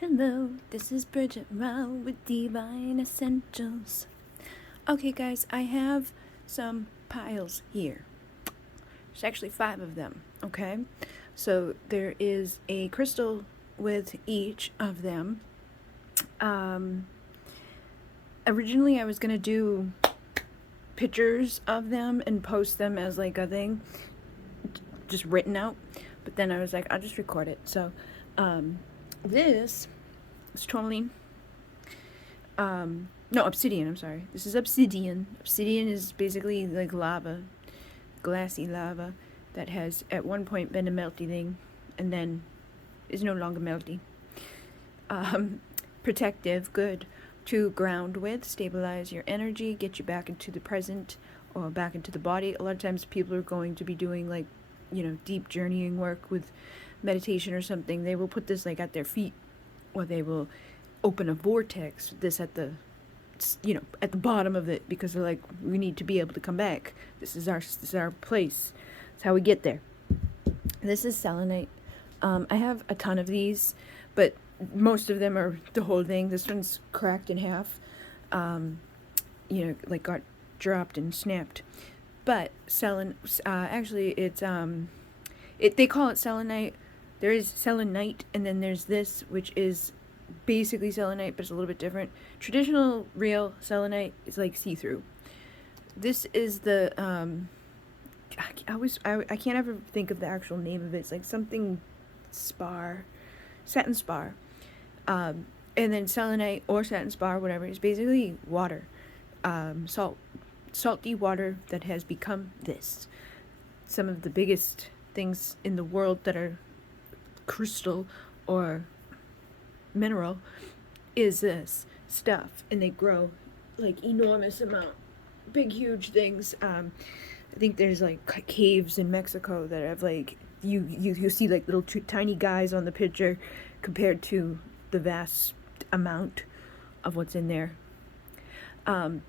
Hello, this is Bridget Rau with Divine Essentials. Okay, guys, I have some piles here. There's actually 5 of them, okay? So there is a crystal with each of them. Originally, I was going to do pictures of them and post them as like a thing, just written out. But then I was like, I'll just record it. So, this is tourmaline. No, obsidian, I'm sorry. This is obsidian. Obsidian is basically like lava, glassy lava that has at one point been a melty thing and then is no longer melty. Protective, good to ground with, stabilize your energy, get you back into the present or back into the body. A lot of times people are going to be doing like, deep journeying work with meditation or something. They will put this like at their feet, or they will open a vortex, this at the at the bottom of it, because they're like, we need to be able to come back. This is our place. That's how we get there. This is selenite. I have a ton of these, but most of them are the whole thing. This one's cracked in half. Like got dropped and snapped. But actually it's they call it selenite. There is selenite, and then there's this, which is basically selenite, but it's a little bit different. Traditional real selenite is like see-through. This is the I can't ever think of the actual name of it. It's like something spar, satin spar, and then selenite or satin spar, whatever. Is basically water, salty water that has become this. Some of the biggest things in the world that are crystal or mineral is this stuff, and they grow like enormous amount, big huge things. I think there's like caves in Mexico that have like you see like little tiny guys on the picture compared to the vast amount of what's in there. And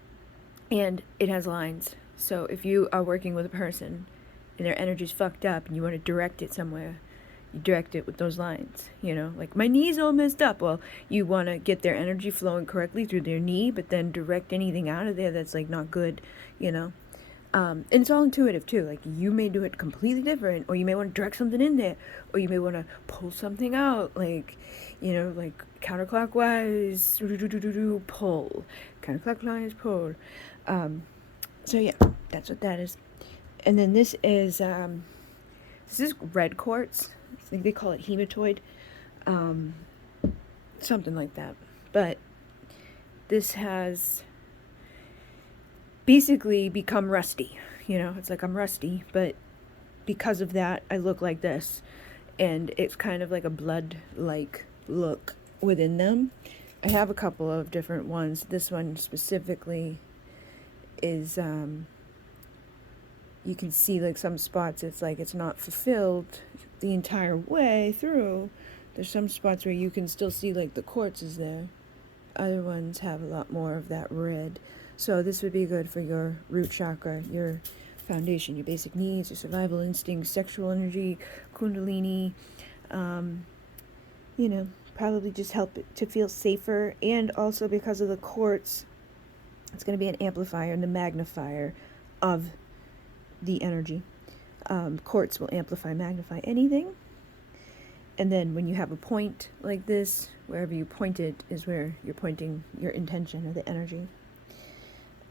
it has lines. So if you are working with a person and their energy's fucked up and you want to direct it somewhere, you direct it with those lines, like my knee's all messed up. Well, you want to get their energy flowing correctly through their knee, but then direct anything out of there that's like not good, and it's all intuitive too. Like you may do it completely different, or you may want to direct something in there, or you may want to pull something out, like, like counterclockwise, pull, counterclockwise, pull. So yeah, that's what that is. And then this is red quartz. I think they call it hematoid, something like that. But this has basically become rusty. It's like I'm rusty, but because of that, I look like this. And it's kind of like a blood-like look within them. I have a couple of different ones. This one specifically is, you can see like some spots it's like it's not fulfilled the entire way through. There's some spots where you can still see like the quartz is there. Other ones have a lot more of that red. So this would be good for your root chakra, your foundation, your basic needs, your survival instincts, sexual energy, kundalini. Probably just help it to feel safer. And also because of the quartz, it's going to be an amplifier and a magnifier of the energy. Quartz will amplify, magnify anything. And then when you have a point like this, wherever you point it is where you're pointing your intention or the energy.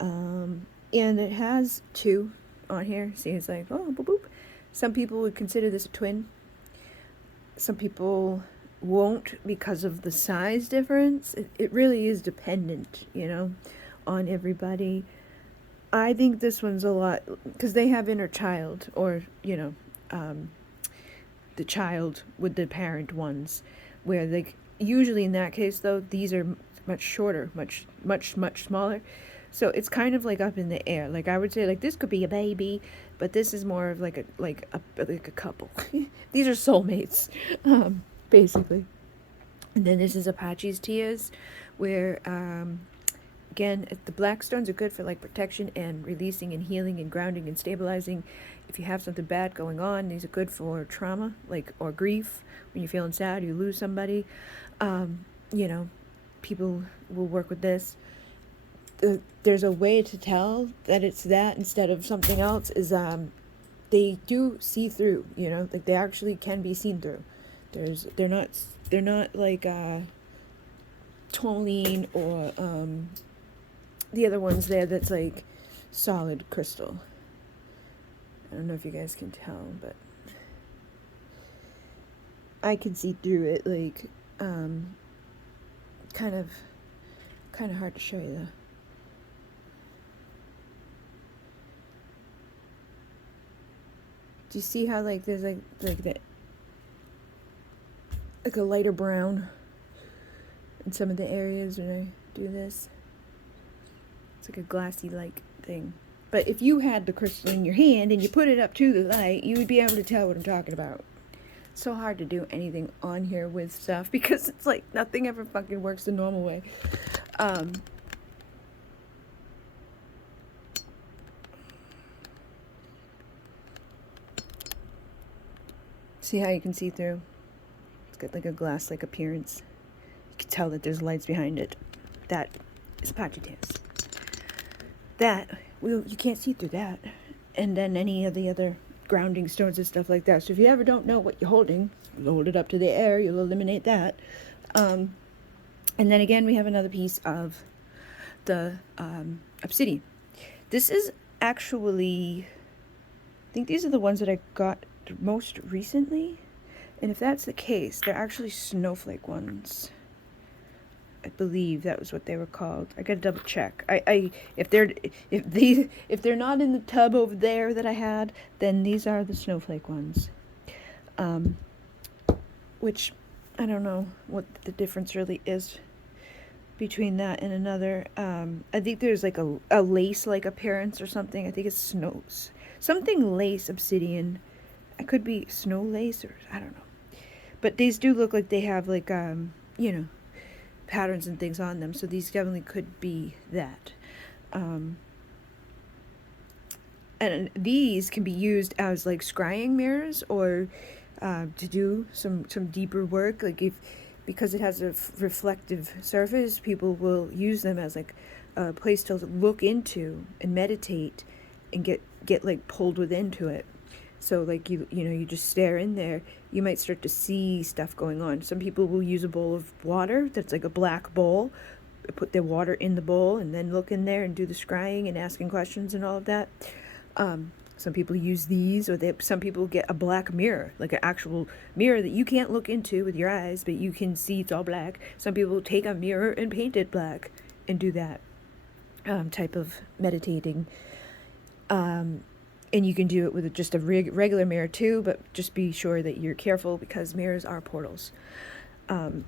And it has 2 on here. See, it's like, oh, boop, boop. Some people would consider this a twin. Some people won't because of the size difference. It really is dependent, on everybody. I think this one's a lot, because they have inner child, or, the child with the parent ones, where they, usually in that case though, these are much shorter, much smaller. So it's kind of like up in the air. Like I would say like this could be a baby, but this is more of like a couple. These are soulmates, basically. And then this is Apache's tears, where Again, the black stones are good for like protection and releasing and healing and grounding and stabilizing. If you have something bad going on, these are good for trauma, like, or grief. When you're feeling sad, you lose somebody. You know, people will work with this. There's a way to tell that it's that instead of something else is they do see through, you know, like they actually can be seen through. They're not like tourmaline or the other ones there that's like solid crystal. I don't know if you guys can tell, but I can see through it, like kind of hard to show you though. Do you see how like there's like that, like a lighter brown in some of the areas when I do this? It's like a glassy like thing. But if you had the crystal in your hand and you put it up to the light, you would be able to tell what I'm talking about. It's so hard to do anything on here with stuff because it's like nothing ever fucking works the normal way. See how you can see through? It's got like a glass-like appearance. You can tell that there's lights behind it. That is Pachitas. That, well, you can't see through that. And then any of the other grounding stones and stuff like that. So if you ever don't know what you're holding, you hold it up to the air, you'll eliminate that. And then again, we have another piece of the obsidian. This is actually, I think these are the ones that I got most recently. And if that's the case, they're actually snowflake ones. I believe that was what they were called. I gotta double check. If they're not in the tub over there that I had, then these are the snowflake ones. Which I don't know what the difference really is between that and another. I think there's like a lace-like appearance or something. I think it's something lace obsidian. I could be snow lace or I don't know. But these do look like they have like you know, patterns and things on them, so these definitely could be that. And these can be used as like scrying mirrors or to do some deeper work, like because it has a reflective surface, people will use them as like a place to look into and meditate and get like pulled within to it. So like you know, you just stare in there, you might start to see stuff going on. Some people will use a bowl of water that's like a black bowl, put their water in the bowl and then look in there and do the scrying and asking questions and all of that. Some people use these, or some people get a black mirror, like an actual mirror that you can't look into with your eyes, but you can see it's all black. Some people take a mirror and paint it black and do that type of meditating. And you can do it with just a regular mirror too, but just be sure that you're careful because mirrors are portals. And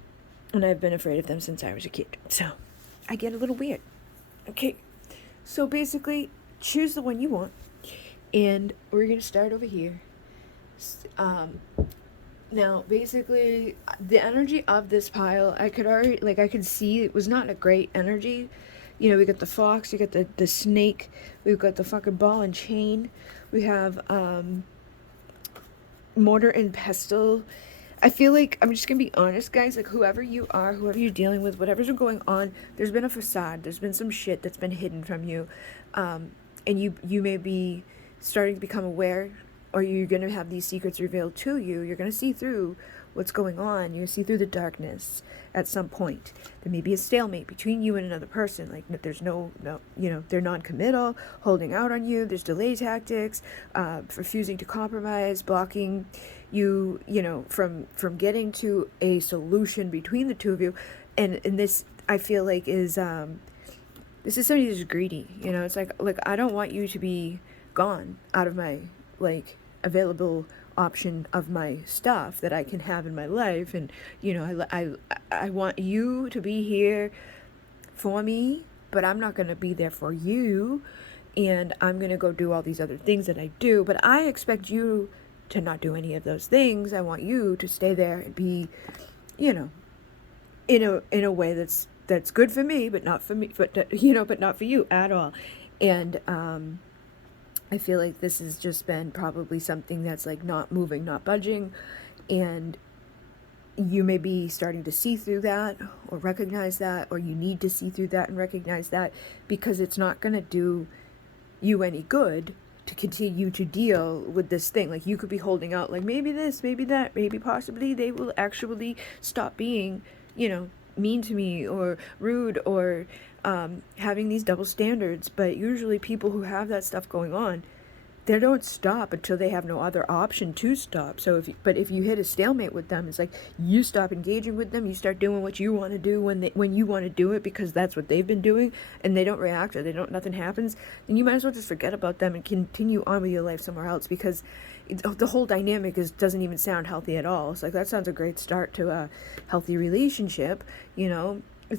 I've been afraid of them since I was a kid. So I get a little weird. Okay, so basically choose the one you want. And we're going to start over here. Now, basically, the energy of this pile, I could see it was not a great energy. You know, we got the fox, we got the snake, we've got the fucking ball and chain, we have mortar and pestle. I feel like, I'm just gonna be honest, guys, like whoever you are, whoever you're dealing with, whatever's going on, there's been a facade, there's been some shit that's been hidden from you, and you may be starting to become aware, or you're gonna have these secrets revealed to you. You're gonna see through what's going on. You see through the darkness at some point. There may be a stalemate between you and another person. Like there's no, you know, they're non-committal, holding out on you. There's delay tactics, refusing to compromise, blocking you, you know, from getting to a solution between the two of you. And this, I feel like, is this is somebody who's greedy. You know, it's like I don't want you to be gone out of my like available option of my stuff that I can have in my life, and you know, I want you to be here for me, but I'm not going to be there for you, and I'm going to go do all these other things that I do, but I expect you to not do any of those things. I want you to stay there and be, you know, in a way that's that's good for me, but not for me, but but not for you at all. And I feel like this has just been probably something that's like not moving, not budging, and you may be starting to see through that or recognize that, or you need to see through that and recognize that, because it's not going to do you any good to continue to deal with this thing. Like, you could be holding out like, maybe this, maybe that, maybe possibly they will actually stop being, mean to me or rude or having these double standards. But usually people who have that stuff going on, they don't stop until they have no other option to stop. So if you hit a stalemate with them, it's like you stop engaging with them, you start doing what you want to do when you want to do it, because that's what they've been doing, and they don't react, or nothing happens, then you might as well just forget about them and continue on with your life somewhere else, because the whole dynamic doesn't even sound healthy at all. It's like, that sounds a great start to a healthy relationship,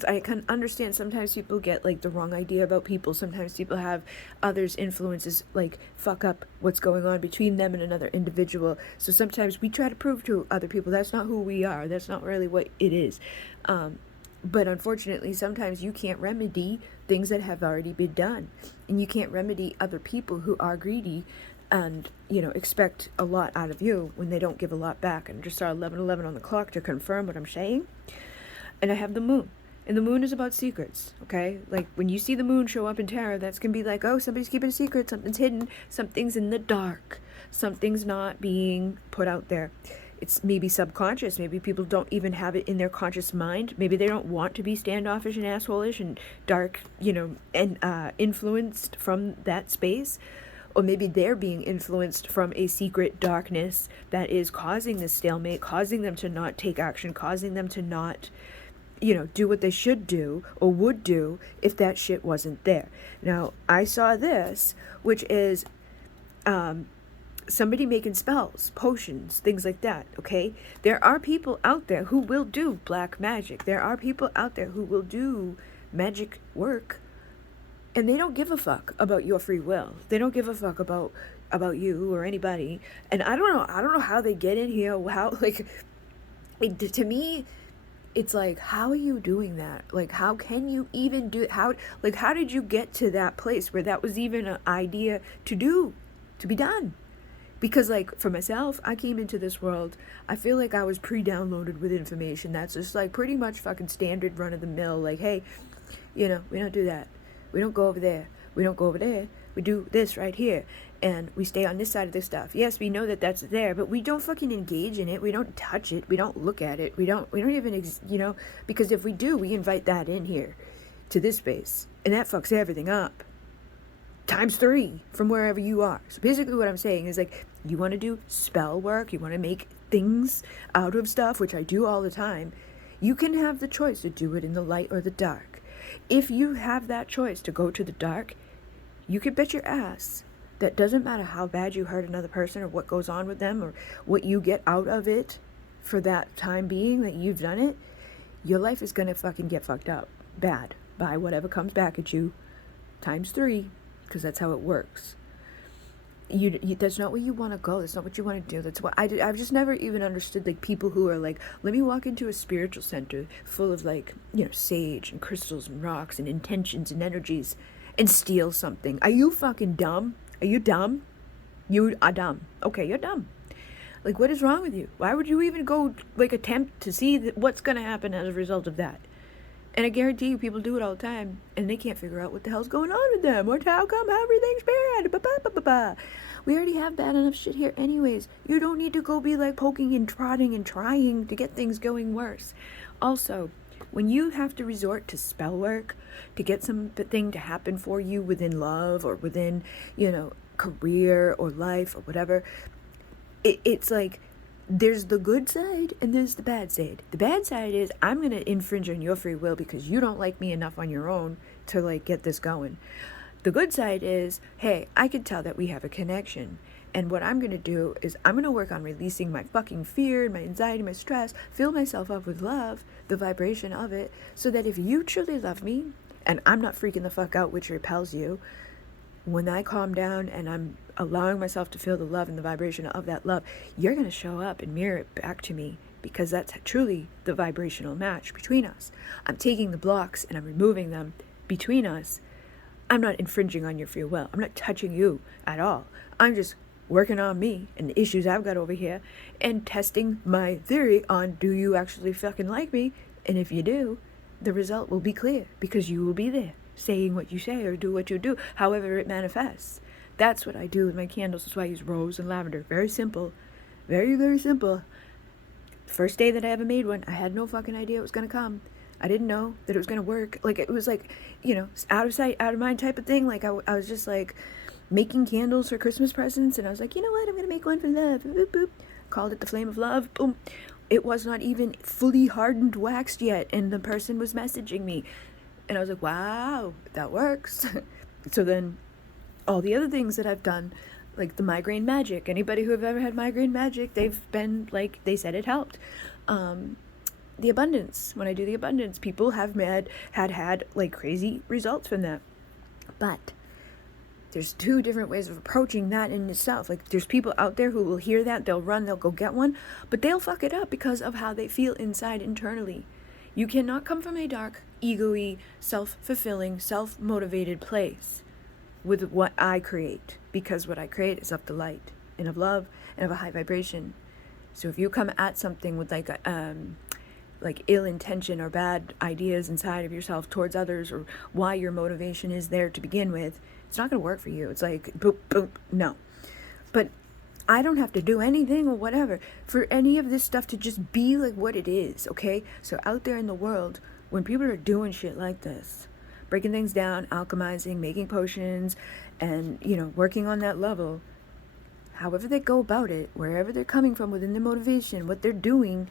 I can understand sometimes people get like the wrong idea about people. Sometimes people have others' influences like fuck up what's going on between them and another individual. So sometimes we try to prove to other people that's not who we are. That's not really what it is. But unfortunately, sometimes you can't remedy things that have already been done. And you can't remedy other people who are greedy and, expect a lot out of you when they don't give a lot back. And just saw 11:11 on the clock to confirm what I'm saying. And I have the moon. And the moon is about secrets, okay? Like, when you see the moon show up in tarot, that's going to be like, oh, somebody's keeping a secret, something's hidden, something's in the dark, something's not being put out there. It's maybe subconscious. Maybe people don't even have it in their conscious mind. Maybe they don't want to be standoffish and asshole-ish and dark, and influenced from that space. Or maybe they're being influenced from a secret darkness that is causing this stalemate, causing them to not take action, causing them to not do what they should do or would do if that shit wasn't there. Now, I saw this, which is somebody making spells, potions, things like that, okay? There are people out there who will do black magic. There are people out there who will do magic work, and they don't give a fuck about your free will. They don't give a fuck about you or anybody. And I don't know how they get in here, to me, it's like, how are you doing that? Like, how can you even do it? How did you get to that place where that was even an idea to be done? Because, like, for myself, I came into this world, I feel like I was pre-downloaded with information that's just, like, pretty much fucking standard run-of-the-mill. Like, hey, we don't do that. We don't go over there. We don't go over there. We do this right here. And we stay on this side of this stuff. Yes, we know that that's there, but we don't fucking engage in it. We don't touch it. We don't look at it. We don't even, because if we do, we invite that in here to this space. And that fucks everything up. Times 3 from wherever you are. So basically what I'm saying is, like, you want to do spell work, you want to make things out of stuff, which I do all the time. You can have the choice to do it in the light or the dark. If you have that choice to go to the dark, you can bet your ass that doesn't matter how bad you hurt another person or what goes on with them or what you get out of it for that time being that you've done it, your life is going to fucking get fucked up bad by whatever comes back at you times 3, because that's how it works. You that's not where you want to go. That's not what you want to do. That's what I've just never even understood, like, people who are like, let me walk into a spiritual center full of, like, sage and crystals and rocks and intentions and energies and steal something. Are you fucking dumb? Are you dumb? You are dumb. Okay, you're dumb. Like, what is wrong with you? Why would you even go, like, attempt to see what's going to happen as a result of that? And I guarantee you people do it all the time, and they can't figure out what the hell's going on with them, or how come everything's bad. We already have bad enough shit here anyways. You don't need to go be, like, poking and prodding and trying to get things going worse. Also, when you have to resort to spell work to get something to happen for you within love or within, career or life or whatever, it's like, there's the good side and there's the bad side. The bad side is, I'm going to infringe on your free will because you don't like me enough on your own to, like, get this going. The good side is, hey, I can tell that we have a connection. And what I'm going to do is I'm going to work on releasing my fucking fear, my anxiety, my stress, fill myself up with love, the vibration of it, so that if you truly love me, and I'm not freaking the fuck out, which repels you, when I calm down and I'm allowing myself to feel the love and the vibration of that love, you're going to show up and mirror it back to me because that's truly the vibrational match between us. I'm taking the blocks and I'm removing them between us. I'm not infringing on your free will. I'm not touching you at all. I'm just working on me and the issues I've got over here and testing my theory on, do you actually fucking like me? And if you do, the result will be clear because you will be there saying what you say or do what you do, however it manifests. That's what I do with my candles. That's why I use rose and lavender. Very simple. Very, very simple. First day that I ever made one, I had no fucking idea it was going to come. I didn't know that it was going to work. Like, it was like, you know, out of sight, out of mind type of thing. Like, I was just like making candles for Christmas presents. And I was like, you know what? I'm going to make one for love. Boop, boop, boop. Called it the Flame of Love. Boom. It was not even fully hardened, waxed yet. And the person was messaging me. And I was like, wow, that works. So then all the other things that I've done, like the migraine magic, anybody who have ever had migraine magic, they've been like, they said it helped. The abundance, when I do the abundance, people have had like crazy results from that. But there's two different ways of approaching that in itself. Like, there's people out there who will hear that, they'll run, they'll go get one, but they'll fuck it up because of how they feel inside internally. You cannot come from a dark, ego-y, self-fulfilling, self-motivated place with what I create, because what I create is of the light and of love and of a high vibration. So if you come at something with like ill intention or bad ideas inside of yourself towards others, or why your motivation is there to begin with, it's not going to work for you. It's like, boop, boop, no. But I don't have to do anything or whatever for any of this stuff to just be like what it is, okay? So out there in the world, when people are doing shit like this, breaking things down, alchemizing, making potions, and, you know, working on that level, however they go about it, wherever they're coming from within their motivation, what they're doing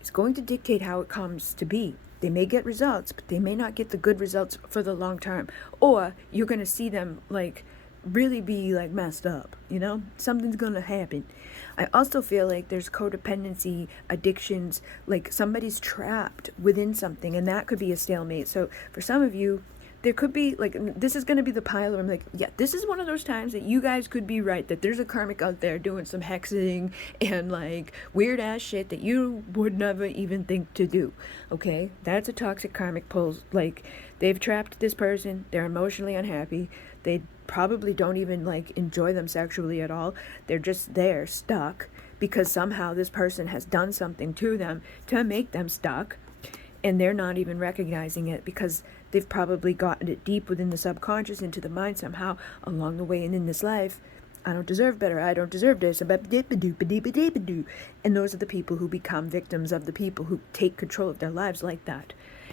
is going to dictate how it comes to be. They may get results, but they may not get the good results for the long term. Or you're going to see them, like, really be, like, messed up, you know? Something's going to happen. I also feel like there's codependency, addictions, like somebody's trapped within something, and that could be a stalemate. So for some of you, there could be, like, this is going to be the pile where I'm like, yeah, this is one of those times that you guys could be right, that there's a karmic out there doing some hexing and, like, weird-ass shit that you would never even think to do, okay? That's a toxic karmic pull. Like, they've trapped this person, they're emotionally unhappy, they probably don't even, like, enjoy them sexually at all, they're just there, stuck, because somehow this person has done something to them to make them stuck, and they're not even recognizing it because they've probably gotten it deep within the subconscious into the mind somehow along the way and in this life. I don't deserve better. I don't deserve this. And those are the people who become victims of the people who take control of their lives like that.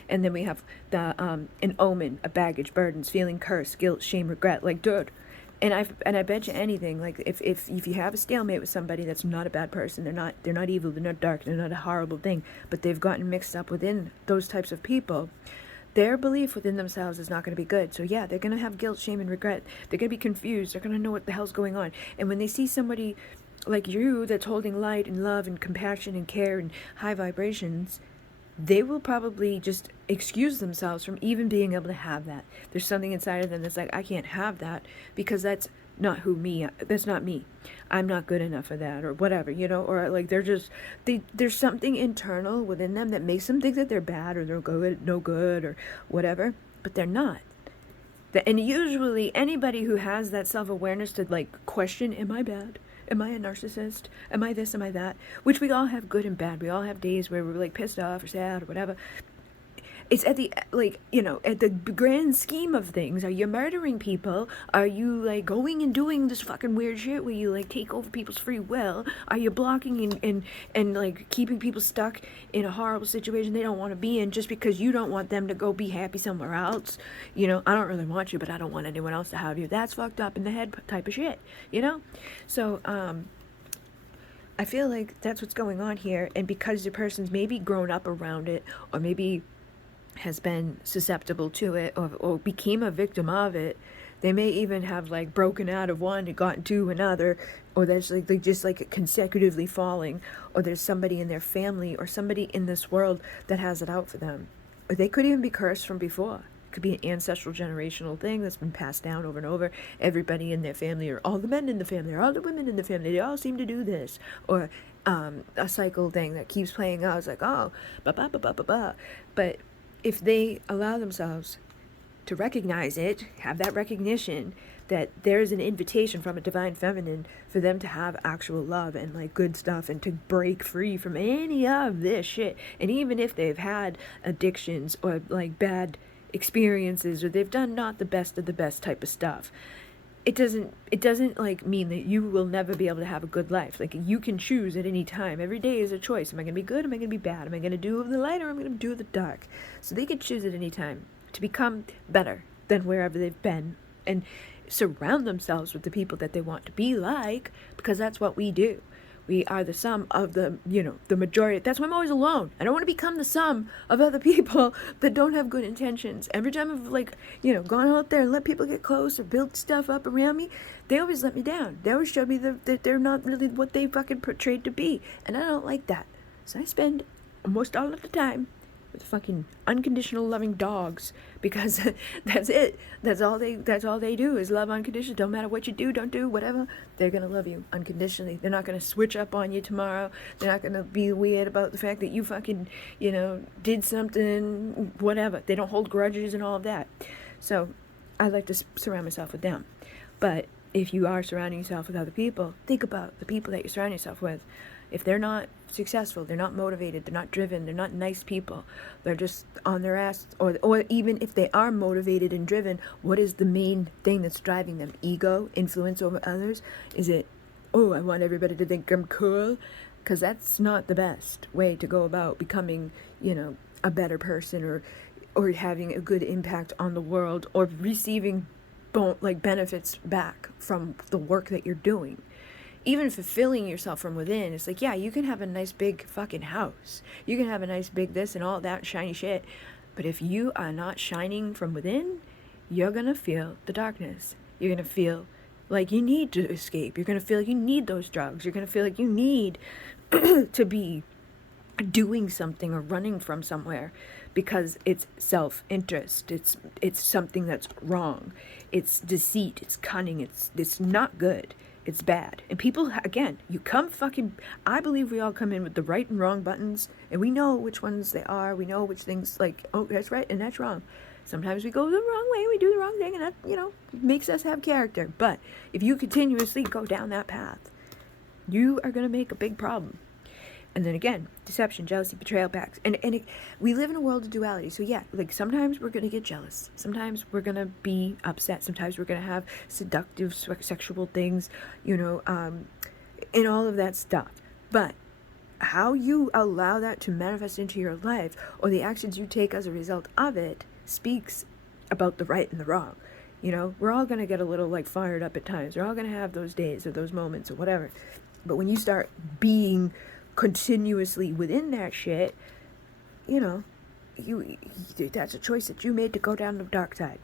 And then we have the an omen, a baggage, burdens, feeling cursed, guilt, shame, regret. Like, dude. And I bet you anything, like, if you have a stalemate with somebody that's not a bad person, they're not evil, they're not dark, they're not a horrible thing, but they've gotten mixed up within those types of people, their belief within themselves is not going to be good. So yeah, they're going to have guilt, shame, and regret. They're going to be confused. They're going to know what the hell's going on. And when they see somebody like you that's holding light and love and compassion and care and high vibrations, they will probably just excuse themselves from even being able to have that. There's something inside of them that's like, I can't have that because that's not that's not me. I'm not good enough for that, or whatever, you know, or like there's something internal within them that makes them think that they're bad or they're good, no good or whatever, but they're not. And usually anybody who has that self-awareness to, like, question, am I bad? Am I a narcissist? Am I this? Am I that? Which we all have good and bad. We all have days where we're, like, pissed off or sad or whatever. It's at the, like, you know, at the grand scheme of things, are you murdering people? Are you, like, going and doing this fucking weird shit where you, like, take over people's free will? Are you blocking and like, keeping people stuck in a horrible situation they don't want to be in just because you don't want them to go be happy somewhere else? You know, I don't really want you, but I don't want anyone else to have you. That's fucked up in the head type of shit, you know? So, I feel like that's what's going on here, and because the person's maybe grown up around it, or maybe has been susceptible to it, or became a victim of it, they may even have, like, broken out of one and gotten to another, or there's, like, they just, like, consecutively falling, or there's somebody in their family or somebody in this world that has it out for them. Or they could even be cursed from before. It could be an ancestral generational thing that's been passed down over and over. Everybody in their family, or all the men in the family, or all the women in the family, they all seem to do this. Or a cycle thing that keeps playing out. It's like, oh, ba ba ba ba ba ba. But if they allow themselves to recognize it, have that recognition that there's an invitation from a divine feminine for them to have actual love and like good stuff and to break free from any of this shit. And even if they've had addictions or like bad experiences or they've done not the best of the best type of stuff, it doesn't like mean that you will never be able to have a good life. Like, you can choose at any time. Every day is a choice. Am I going to be good? Am I going to be bad? Am I going to do the light or am I going to do the dark? So they can choose at any time to become better than wherever they've been and surround themselves with the people that they want to be like, because that's what we do. We are the sum of the majority. That's why I'm always alone. I don't want to become the sum of other people that don't have good intentions. Every time I've gone out there and let people get close or build stuff up around me, they always let me down. They always show me that they're not really what they fucking portrayed to be. And I don't like that. So I spend almost all of the time with fucking unconditional loving dogs, because that's it. That's all they do is love unconditionally. Don't matter what you do, don't do, whatever. They're gonna love you unconditionally. They're not gonna switch up on you tomorrow. They're not gonna be weird about the fact that you fucking, did something, whatever. They don't hold grudges and all of that. So I like to surround myself with them. But if you are surrounding yourself with other people, think about the people that you're surrounding yourself with. If they're not successful, they're not motivated, they're not driven, they're not nice people, they're just on their ass, or even if they are motivated and driven, what is the main thing that's driving them? Ego, influence over others? Is it, oh, I want everybody to think I'm cool? Because that's not the best way to go about becoming, a better person or having a good impact on the world or receiving benefits back from the work that you're doing. Even fulfilling yourself from within, it's like, yeah, you can have a nice big fucking house. You can have a nice big this and all that shiny shit. But if you are not shining from within, you're going to feel the darkness. You're going to feel like you need to escape. You're going to feel like you need those drugs. You're going to feel like you need to be doing something or running from somewhere because it's self-interest. It's something that's wrong. It's deceit. It's cunning. It's not good. It's bad. And people, again, I believe we all come in with the right and wrong buttons, and we know which ones they are. We know which things, oh, that's right and that's wrong. Sometimes we go the wrong way, we do the wrong thing, and that, makes us have character. But if you continuously go down that path, you are going to make a big problem. And then again, deception, jealousy, betrayal, backs. We live in a world of duality. So yeah, sometimes we're going to get jealous. Sometimes we're going to be upset. Sometimes we're going to have seductive sexual things, and all of that stuff. But how you allow that to manifest into your life or the actions you take as a result of it speaks about the right and the wrong. We're all going to get a little fired up at times. We're all going to have those days or those moments or whatever. But when you start being continuously within that shit, that's a choice that you made to go down the dark side.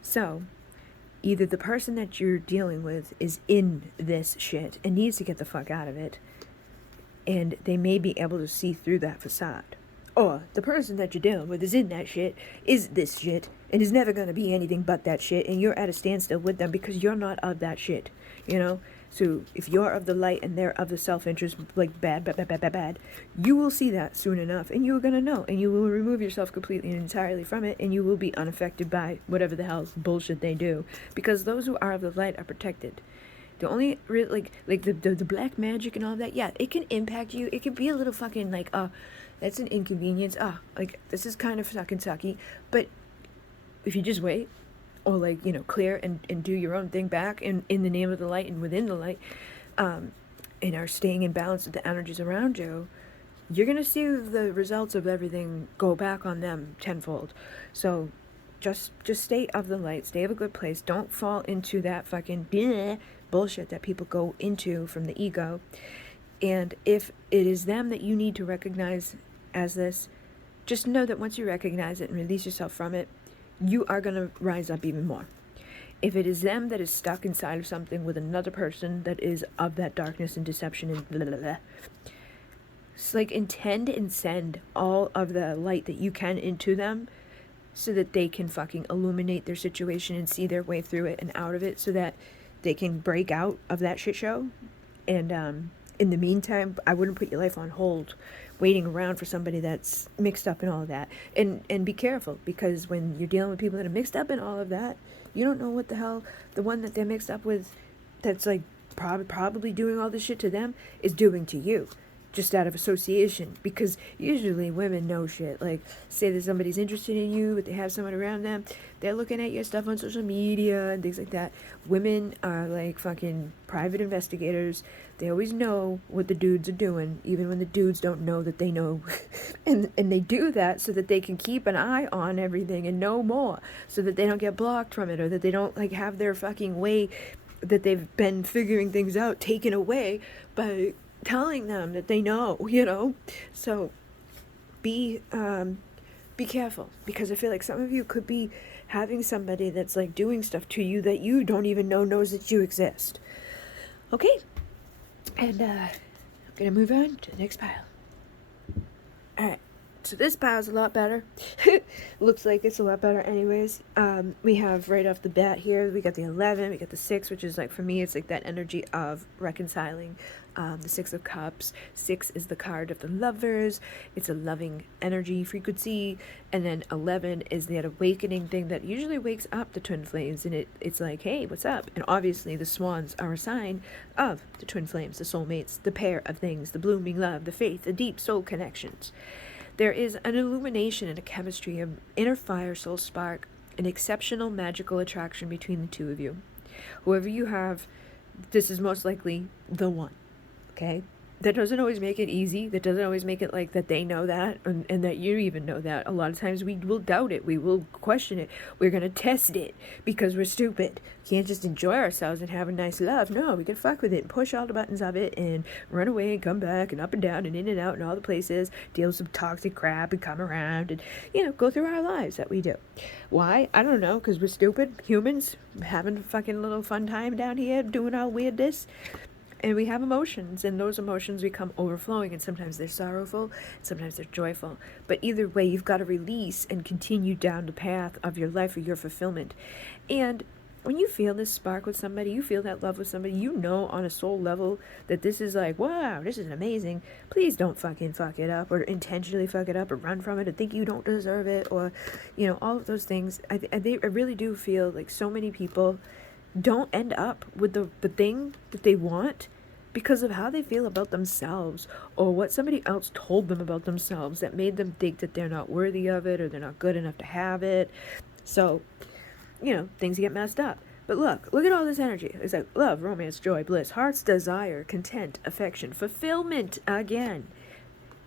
So either the person that you're dealing with is in this shit and needs to get the fuck out of it, and they may be able to see through that facade, or the person that you're dealing with is in that shit, is this shit, and is never going to be anything but that shit, and you're at a standstill with them because you're not of that shit, So if you're of the light and they're of the self-interest, bad, you will see that soon enough, and you're going to know, and you will remove yourself completely and entirely from it, and you will be unaffected by whatever the hell bullshit they do, because those who are of the light are protected. The only, the black magic and all that, yeah, it can impact you. It can be a little fucking that's an inconvenience. This is kind of fucking sucky, but if you just wait, or clear and do your own thing back in the name of the light and within the light, and are staying in balance with the energies around you, you're going to see the results of everything go back on them tenfold. So just stay of the light, stay of a good place. Don't fall into that fucking bullshit that people go into from the ego. And if it is them that you need to recognize as this, just know that once you recognize it and release yourself from it, you are going to rise up even more. If it is them that is stuck inside of something with another person that is of that darkness and deception and blah, blah, blah, it's intend and send all of the light that you can into them so that they can fucking illuminate their situation and see their way through it and out of it, so that they can break out of that shit show and in the meantime, I wouldn't put your life on hold waiting around for somebody that's mixed up in all of that. And be careful, because when you're dealing with people that are mixed up in all of that, you don't know what the hell the one that they're mixed up with, that's like probably doing all this shit to them, is doing to you, just out of association. Because usually women know shit. Like, say that somebody's interested in you, but they have someone around them, they're looking at your stuff on social media and things like that. Women are like fucking private investigators. They always know what the dudes are doing, even when the dudes don't know that they know. and they do that so that they can keep an eye on everything and know more, so that they don't get blocked from it, or that they don't like have their fucking way that they've been figuring things out taken away by telling them that they know, you know. So be careful, because I feel like some of you could be having somebody that's like doing stuff to you that you don't even know knows that you exist. Okay, and I'm gonna move on to the next pile. All right, so this pile's a lot better. Looks like it's a lot better anyways. We have right off the bat here, we got the 11, we got the 6, which is like, for me, it's like that energy of reconciling. The 6 of Cups. 6 is the card of the lovers. It's a loving energy frequency. And then 11 is that awakening thing that usually wakes up the twin flames. And it's like, hey, what's up? And obviously the swans are a sign of the twin flames, the soulmates, the pair of things, the blooming love, the faith, the deep soul connections. There is an illumination and a chemistry, an inner fire, soul spark, an exceptional magical attraction between the two of you. Whoever you have, this is most likely the one. Okay, that doesn't always make it easy. That doesn't always make it like that they know that, and that you even know that. A lot of times we will doubt it. We will question it. We're going to test it because we're stupid. Can't just enjoy ourselves and have a nice love. No, we can fuck with it and push all the buttons of it and run away and come back and up and down and in and out and all the places, deal with some toxic crap and come around and, you know, go through our lives that we do. Why? I don't know, because we're stupid humans having a fucking little fun time down here doing our weirdness. And we have emotions, and those emotions become overflowing, and sometimes they're sorrowful, sometimes they're joyful. But either way, you've got to release and continue down the path of your life or your fulfillment. And when you feel this spark with somebody, you feel that love with somebody, you know on a soul level that this is like, wow, this is amazing. Please don't fucking fuck it up, or intentionally fuck it up, or run from it, or think you don't deserve it, or, you know, all of those things. I really do feel like so many people don't end up with the thing that they want because of how they feel about themselves, or what somebody else told them about themselves that made them think that they're not worthy of it, or they're not good enough to have it. So, you know, things get messed up. But look at all this energy. It's like love, romance, joy, bliss, heart's desire, content, affection, fulfillment again,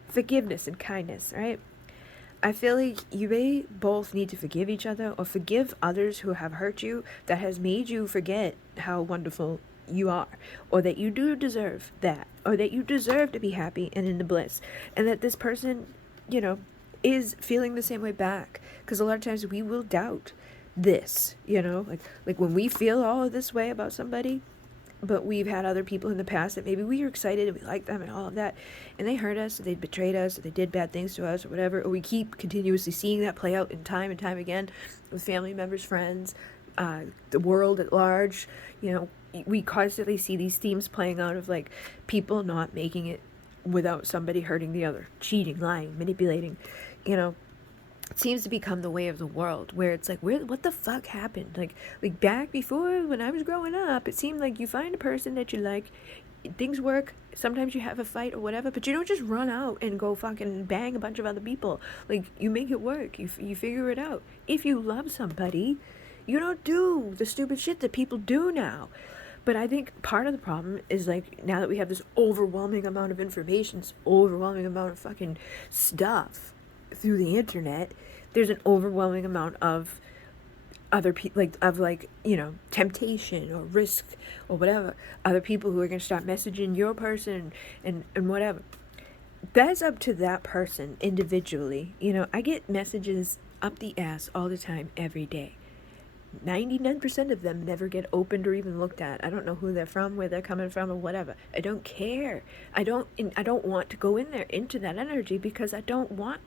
forgiveness and kindness, right? I feel like you may both need to forgive each other, or forgive others who have hurt you, that has made you forget how wonderful you are, or that you do deserve that, or that you deserve to be happy and in the bliss, and that this person, you know, is feeling the same way back. Because a lot of times we will doubt this, you know, like when we feel all of this way about somebody, but we've had other people in the past that maybe we were excited and we liked them and all of that, and they hurt us, or they betrayed us, or they did bad things to us, or whatever, or we keep continuously seeing that play out in time and time again with family members, friends, the world at large. You know, we constantly see these themes playing out of like people not making it without somebody hurting the other, cheating, lying, manipulating. You know, it seems to become the way of the world, where it's like, what the fuck happened? Like back before when I was growing up, it seemed like you find a person that you like, things work, sometimes you have a fight or whatever, but you don't just run out and go fucking bang a bunch of other people. Like, you make it work, you figure it out. If you love somebody, you don't do the stupid shit that people do now. But I think part of the problem is, like, now that we have this overwhelming amount of information, this overwhelming amount of fucking stuff through the internet, there's an overwhelming amount of other people, like, you know, temptation or risk or whatever, other people who are going to start messaging your person and whatever. That's up to that person individually. You know, I get messages up the ass all the time, every day. 99% of them never get opened or even looked at. I don't know who they're from, where they're coming from, or whatever. I don't care. I don't want to go in there into that energy, because I don't want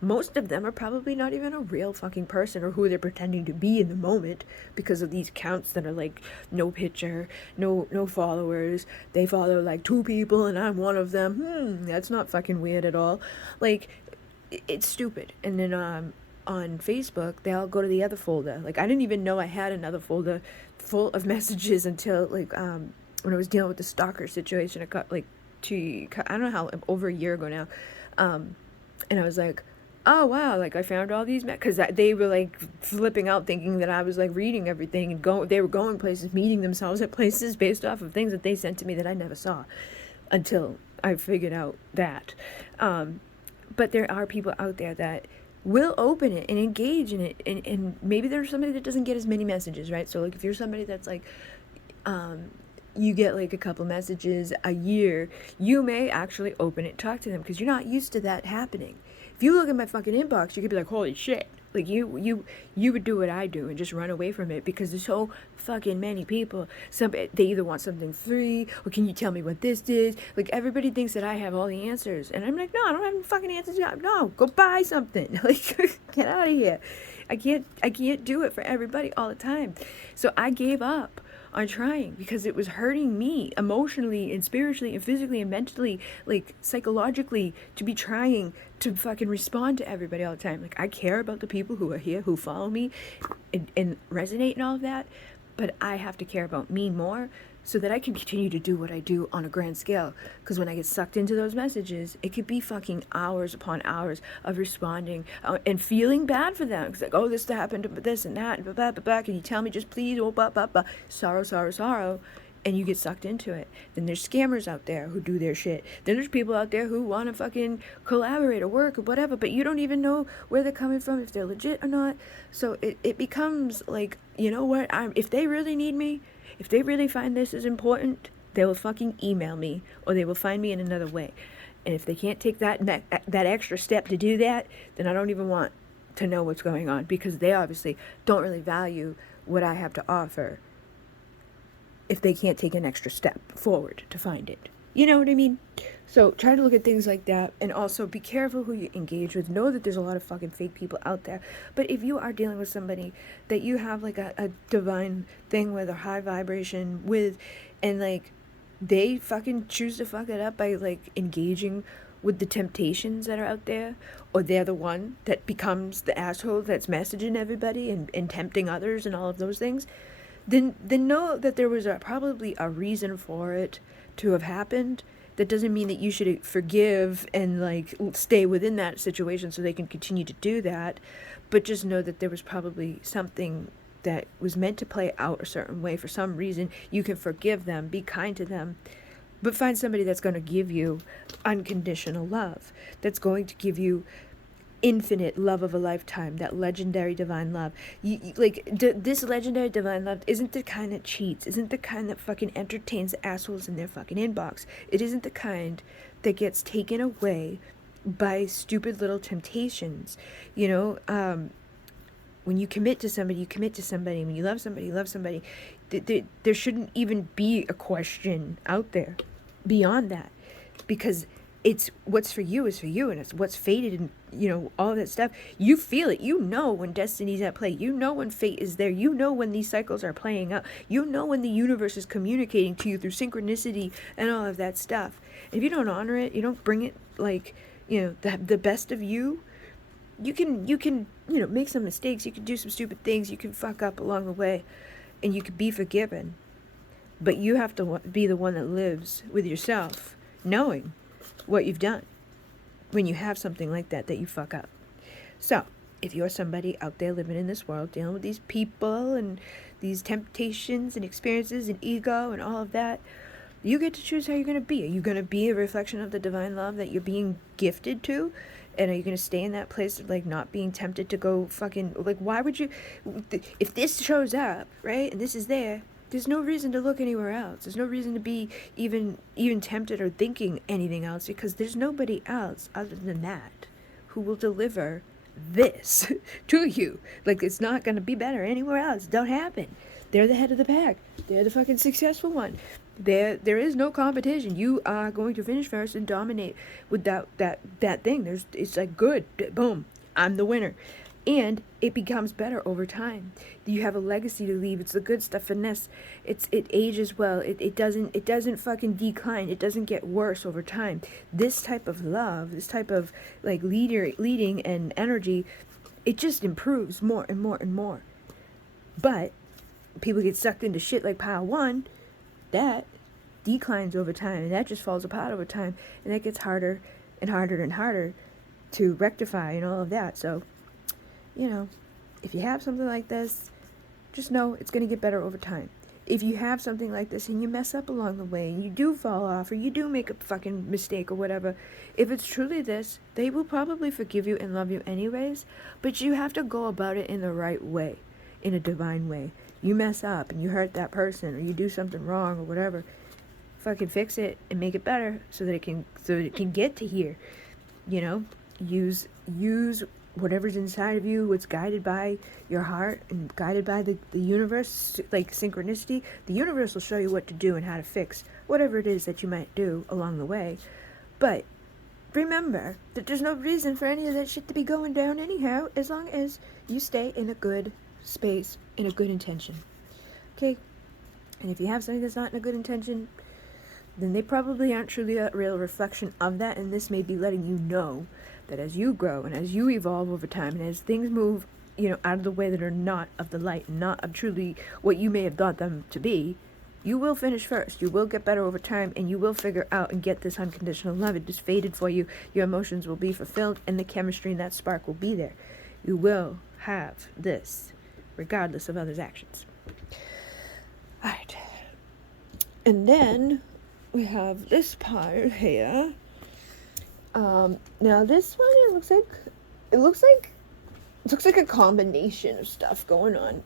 most of them are probably not even a real fucking person or who they're pretending to be in the moment, because of these accounts that are like no picture, no followers, they follow like 2 people and I'm one of them. That's not fucking weird at all. Like, it's stupid. And then on Facebook, they all go to the other folder. Like, I didn't even know I had another folder full of messages until like when I was dealing with the stalker situation. I got like I don't know how, over a year ago now. And I was like, oh wow, like I found all these, because they were like flipping out thinking that I was like reading everything, and they were going places, meeting themselves at places based off of things that they sent to me that I never saw until I figured out that. But there are people out there that will open it and engage in it, and maybe there's somebody that doesn't get as many messages, right? So like if you're somebody that's like you get like a couple messages a year, you may actually open it, talk to them, because you're not used to that happening. If you look at my fucking inbox, you could be like, holy shit. Like you would do what I do and just run away from it, because there's so fucking many people. They either want something free, or can you tell me what this is? Like, everybody thinks that I have all the answers, and I'm like, no, I don't have any fucking answers. No, go buy something. Like, get out of here. I can't do it for everybody all the time. So I gave up on trying, because it was hurting me emotionally and spiritually and physically and mentally, like psychologically, to be trying to fucking respond to everybody all the time. Like, I care about the people who are here, who follow me and resonate and all of that, but I have to care about me more, so that I can continue to do what I do on a grand scale. Because when I get sucked into those messages, it could be fucking hours upon hours of responding and feeling bad for them. It's like, oh, this happened, but this and that, and blah, blah, blah, blah. Can you tell me just please? Oh, blah, blah, blah. Sorrow, sorrow, sorrow. And you get sucked into it. Then there's scammers out there who do their shit. Then there's people out there who want to fucking collaborate or work or whatever, but you don't even know where they're coming from, if they're legit or not. So it becomes like, you know what? If they really need me, if they really find this is important, they will fucking email me, or they will find me in another way. And if they can't take that extra step to do that, then I don't even want to know what's going on, because they obviously don't really value what I have to offer if they can't take an extra step forward to find it. You know what I mean? So try to look at things like that, and also be careful who you engage with. Know that there's a lot of fucking fake people out there. But if you are dealing with somebody that you have like a divine thing with, a high vibration with, and like they fucking choose to fuck it up by like engaging with the temptations that are out there, or they're the one that becomes the asshole that's messaging everybody and tempting others and all of those things, then know that there was probably a reason for it to have happened. That doesn't mean that you should forgive and like stay within that situation so they can continue to do that, but just know that there was probably something that was meant to play out a certain way for some reason. You can forgive them, be kind to them, but find somebody that's going to give you unconditional love, that's going to give you infinite love of a lifetime, that legendary divine love. This legendary divine love isn't the kind that cheats, isn't the kind that fucking entertains assholes in their fucking inbox. It isn't the kind that gets taken away by stupid little temptations. You know, when you commit to somebody, you commit to somebody. When you love somebody, you love somebody. There shouldn't even be a question out there beyond that, because it's what's for you is for you, and it's what's fated, and you know, all that stuff. You feel it. You know when destiny's at play. You know when fate is there. You know when these cycles are playing out. You know when the universe is communicating to you through synchronicity and all of that stuff. And if you don't honor it, you don't bring it like, you know, the best of you. You can you know, make some mistakes. You can do some stupid things. You can fuck up along the way, and you can be forgiven. But you have to be the one that lives with yourself, knowing what you've done when you have something like that you fuck up. So if you're somebody out there living in this world, dealing with these people and these temptations and experiences and ego and all of that, you get to choose how you're going to be. Are you going to be a reflection of the divine love that you're being gifted to? And are you going to stay in that place of like not being tempted to go fucking, like, why would you, if this shows up, right, and this is there, there's no reason to look anywhere else. There's no reason to be even tempted or thinking anything else, because there's nobody else other than that who will deliver this to you. Like, it's not going to be better anywhere else. Don't happen. They're the head of the pack. They're the fucking successful one. There is no competition. You are going to finish first and dominate with that thing. It's like good, boom, I'm the winner, and it becomes better over time. You have a legacy to leave. It's the good stuff. Finesse. It ages well. It doesn't fucking decline. It doesn't get worse over time. This type of love, this type of like leading and energy, it just improves more and more and more. But people get sucked into shit like pile one. That declines over time, and that just falls apart over time, and that gets harder and harder and harder to rectify and all of that. So, if you have something like this, just know it's going to get better over time. If you have something like this and you mess up along the way and you do fall off or you do make a fucking mistake or whatever, if it's truly this, they will probably forgive you and love you anyways, but you have to go about it in the right way, in a divine way. You mess up and you hurt that person or you do something wrong or whatever, fucking fix it and make it better so that it can get to here. Use whatever's inside of you, what's guided by your heart and guided by the universe, like synchronicity. The universe will show you what to do and how to fix whatever it is that you might do along the way. But remember that there's no reason for any of that shit to be going down anyhow, as long as you stay in a good space, in a good intention. Okay? And if you have something that's not in a good intention, then they probably aren't truly a real reflection of that, and this may be letting you know that as you grow and as you evolve over time and as things move, out of the way that are not of the light and not of truly what you may have thought them to be, you will finish first. You will get better over time, and you will figure out and get this unconditional love. It just faded for you. Your emotions will be fulfilled, and the chemistry and that spark will be there. You will have this, regardless of others' actions. All right. And then we have this part here. Now this one, it looks like a combination of stuff going on.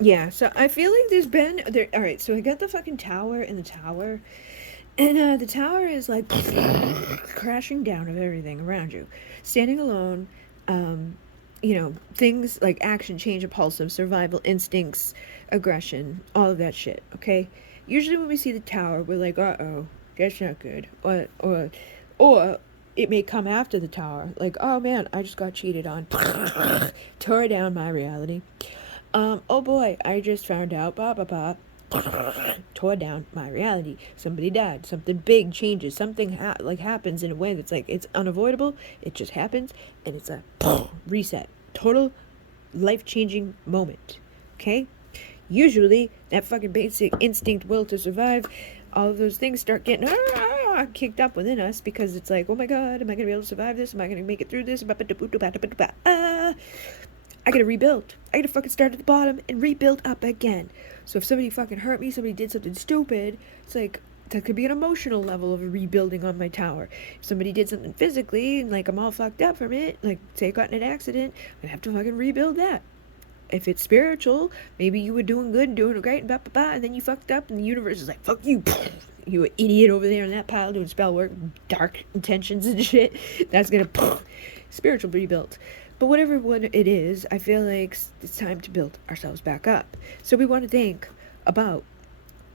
Yeah, so I feel like there's been there. All right, so I got the fucking tower and the tower, and the tower is like crashing down of everything around you, standing alone. Things like action, change, impulsive, survival instincts, aggression, all of that shit. Okay. Usually when we see the tower, we're like, uh-oh, that's not good. Or it may come after the tower. Like, oh man, I just got cheated on. Tore down my reality. Oh boy, I just found out, tore down my reality. Somebody died. Something big changes. Something happens in a way that's like, it's unavoidable. It just happens. And it's a reset. Total life-changing moment. Okay? Usually, that fucking basic instinct, will to survive, all of those things start getting kicked up within us because it's like, oh my god, am I going to be able to survive this? Am I going to make it through this? I gotta rebuild. I gotta fucking start at the bottom and rebuild up again. So if somebody fucking hurt me, somebody did something stupid, it's like, that could be an emotional level of rebuilding on my tower. If somebody did something physically, and like I'm all fucked up from it, like say I got in an accident, I have to fucking rebuild that. If it's spiritual, maybe you were doing good, doing great, and then you fucked up, and the universe is like, fuck you. You an idiot over there in that pile doing spell work, dark intentions and shit. That's gonna spiritual rebuild. But whatever one it is, I feel like it's time to build ourselves back up. So we want to think about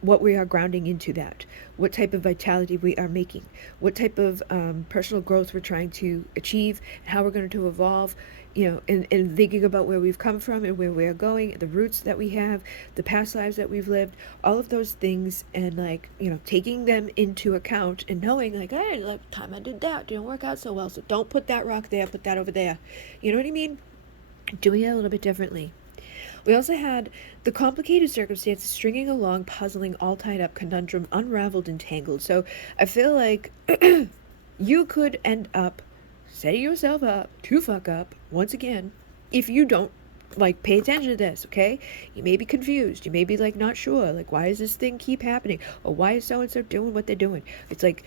what we are grounding into that, what type of vitality we are making, what type of personal growth we're trying to achieve, and how we're going to evolve, and thinking about where we've come from and where we are going, the roots that we have, the past lives that we've lived, all of those things, and taking them into account and knowing hey, look, time I did that didn't work out so well, so don't put that rock there, put that over there. You know what I mean? Doing it a little bit differently. We also had the complicated circumstances, stringing along, puzzling, all tied up, conundrum, unraveled, entangled. So I feel like you could end up setting yourself up to fuck up once again if you don't pay attention to this. Okay, you may be confused, you may be not sure, why does this thing keep happening, or why is so and so doing what they're doing. It's like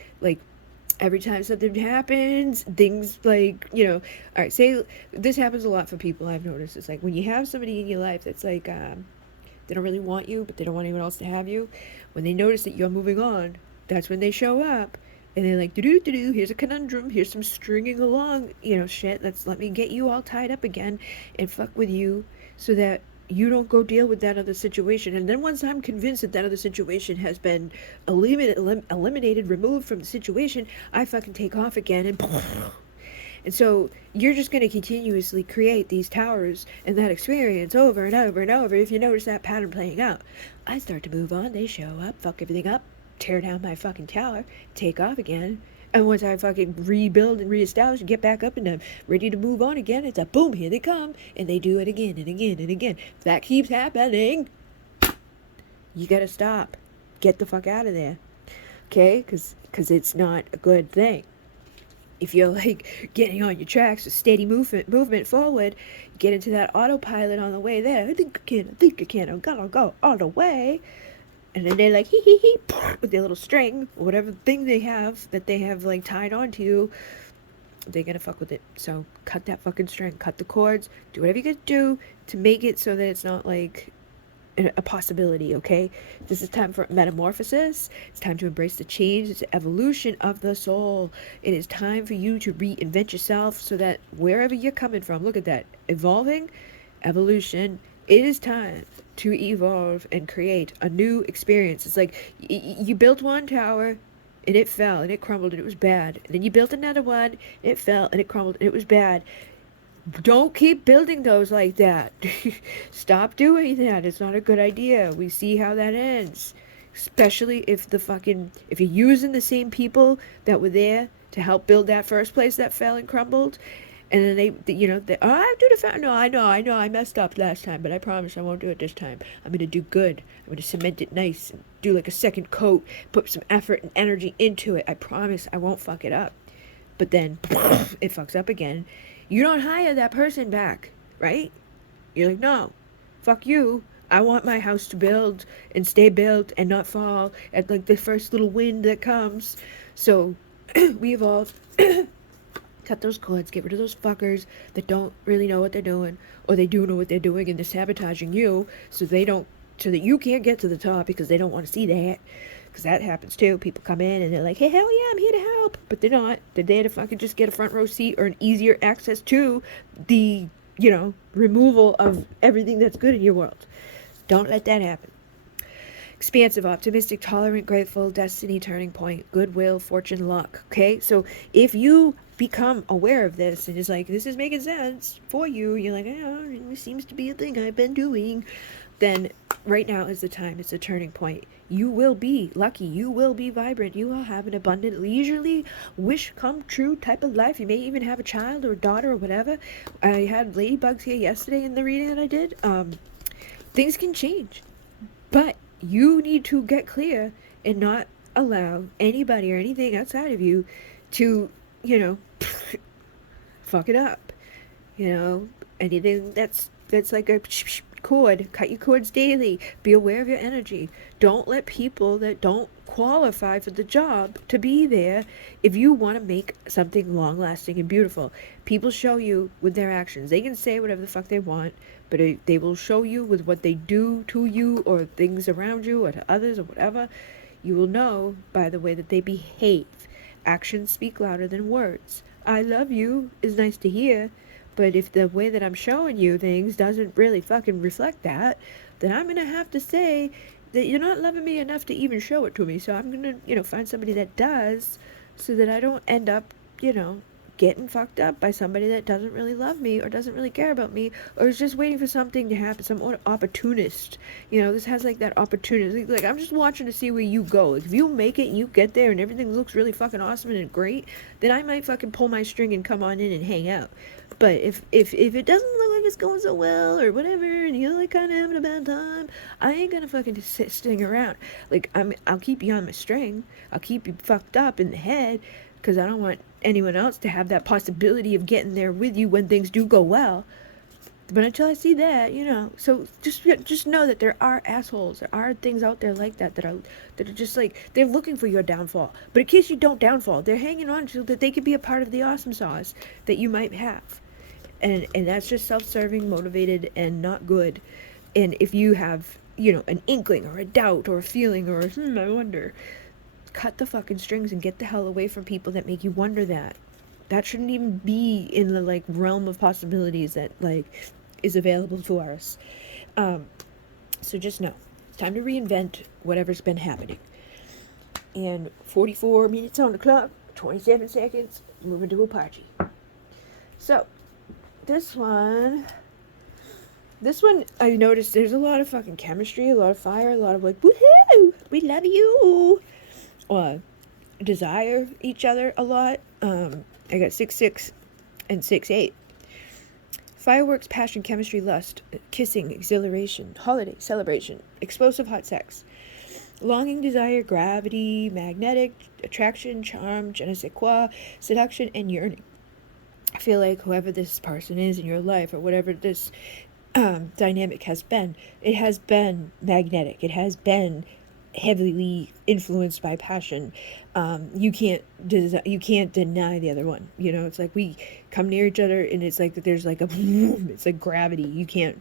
every time something happens, things all right, say this happens a lot for people I've noticed. It's when you have somebody in your life that's they don't really want you, but they don't want anyone else to have you. When they notice that you're moving on, that's when they show up. And they're like, do-do-do-do, here's a conundrum, here's some stringing along, shit, let me get you all tied up again and fuck with you so that you don't go deal with that other situation. And then once I'm convinced that that other situation has been eliminated, removed from the situation, I fucking take off again and so you're just going to continuously create these towers and that experience over and over and over. If you notice that pattern playing out, I start to move on, they show up, fuck everything up, tear down my fucking tower, take off again. And once I fucking rebuild and reestablish and get back up and I'm ready to move on again, it's a boom, here they come. And they do it again and again and again. If that keeps happening, you gotta stop. Get the fuck out of there. Okay? Because it's not a good thing. If you're like getting on your tracks with steady movement forward, get into that autopilot on the way there. I think I can, I'm gonna go all the way. And then they're like, hee hee hee, with their little string, or whatever thing they have that they have like tied onto you, they're gonna fuck with it. So cut that fucking string, cut the cords, do whatever you gotta do to make it so that it's not like a possibility, okay? This is time for metamorphosis. It's time to embrace the change. It's the evolution of the soul. It is time for you to reinvent yourself so that wherever you're coming from, look at that, evolving, evolution, it is time to evolve and create a new experience. It's like you built one tower and it fell and it crumbled and it was bad. And then you built another one, it fell and it crumbled and it was bad. Don't keep building those like that. Stop doing that. It's not a good idea. We see how that ends. Especially if if you're using the same people that were there to help build that first place that fell and crumbled. And then oh, I do the no, I know, I messed up last time, but I promise I won't do it this time. I'm gonna do good. I'm gonna cement it nice and do like a second coat, put some effort and energy into it. I promise I won't fuck it up. But then it fucks up again. You don't hire that person back, right? You're like, no, fuck you. I want my house to build and stay built and not fall at like the first little wind that comes. So we evolve. Cut those cords, get rid of those fuckers that don't really know what they're doing, or they do know what they're doing and they're sabotaging you so that you can't get to the top because they don't want to see that. Because that happens too. People come in and they're like, hey, hell yeah, I'm here to help. But they're not. They're there to fucking just get a front row seat or an easier access to the, removal of everything that's good in your world. Don't let that happen. Expansive, optimistic, tolerant, grateful, destiny, turning point, goodwill, fortune, luck. Okay? So if you become aware of this and it's like, this is making sense for you, you're like, oh, it seems to be a thing I've been doing, then right now is the time. It's a turning point. You will be lucky. You will be vibrant. You will have an abundant, leisurely, wish come true type of life. You may even have a child or a daughter or whatever. I had ladybugs here yesterday in the reading that I did. Things can change, but you need to get clear and not allow anybody or anything outside of you to, fuck it up. Anything that's like a cord, cut your cords daily. Be aware of your energy. Don't let people that don't qualify for the job to be there if you want to make something long lasting and beautiful. People show you with their actions. They can say whatever the fuck they want, but they will show you with what they do to you or things around you or to others or whatever. You will know by the way that they behave. Actions speak louder than words. I love you is nice to hear, but if the way that I'm showing you things doesn't really fucking reflect that, then I'm going to have to say that you're not loving me enough to even show it to me. So I'm going to, find somebody that does, so that I don't end up, getting fucked up by somebody that doesn't really love me or doesn't really care about me or is just waiting for something to happen, some opportunist. This has like that opportunity. Like, I'm just watching to see where you go. Like, if you make it and you get there and everything looks really fucking awesome and great, then I might fucking pull my string and come on in and hang out. But if it doesn't look like it's going so well or whatever and you're like kind of having a bad time, I ain't gonna fucking sitting around. Like, I'll keep you on my string. I'll keep you fucked up in the head because I don't want anyone else to have that possibility of getting there with you when things do go well. But until I see that, so just know that there are assholes. There are things out there like that are just like, they're looking for your downfall. But in case you don't downfall, they're hanging on so that they could be a part of the awesome sauce that you might have. And that's just self-serving, motivated, and not good. And if you have, an inkling or a doubt or a feeling or I wonder, cut the fucking strings and get the hell away from people that make you wonder that. That shouldn't even be in the realm of possibilities that is available to us. So just know, it's time to reinvent whatever's been happening. And 44 minutes on the clock, 27 seconds, moving to Apache. So, this one, I noticed there's a lot of fucking chemistry, a lot of fire, a lot of like, woohoo, we love you. Desire each other a lot. I got 6-6 and 6-8. Fireworks, passion, chemistry, lust, kissing, exhilaration, holiday, celebration, explosive hot sex, longing, desire, gravity, magnetic, attraction, charm, je ne sais quoi, seduction, and yearning. I feel like whoever this person is in your life, or whatever this dynamic has been, it has been magnetic. It has been heavily influenced by passion. You can't deny the other one. You know, it's like we come near each other, and it's like there's like a it's like gravity. You can't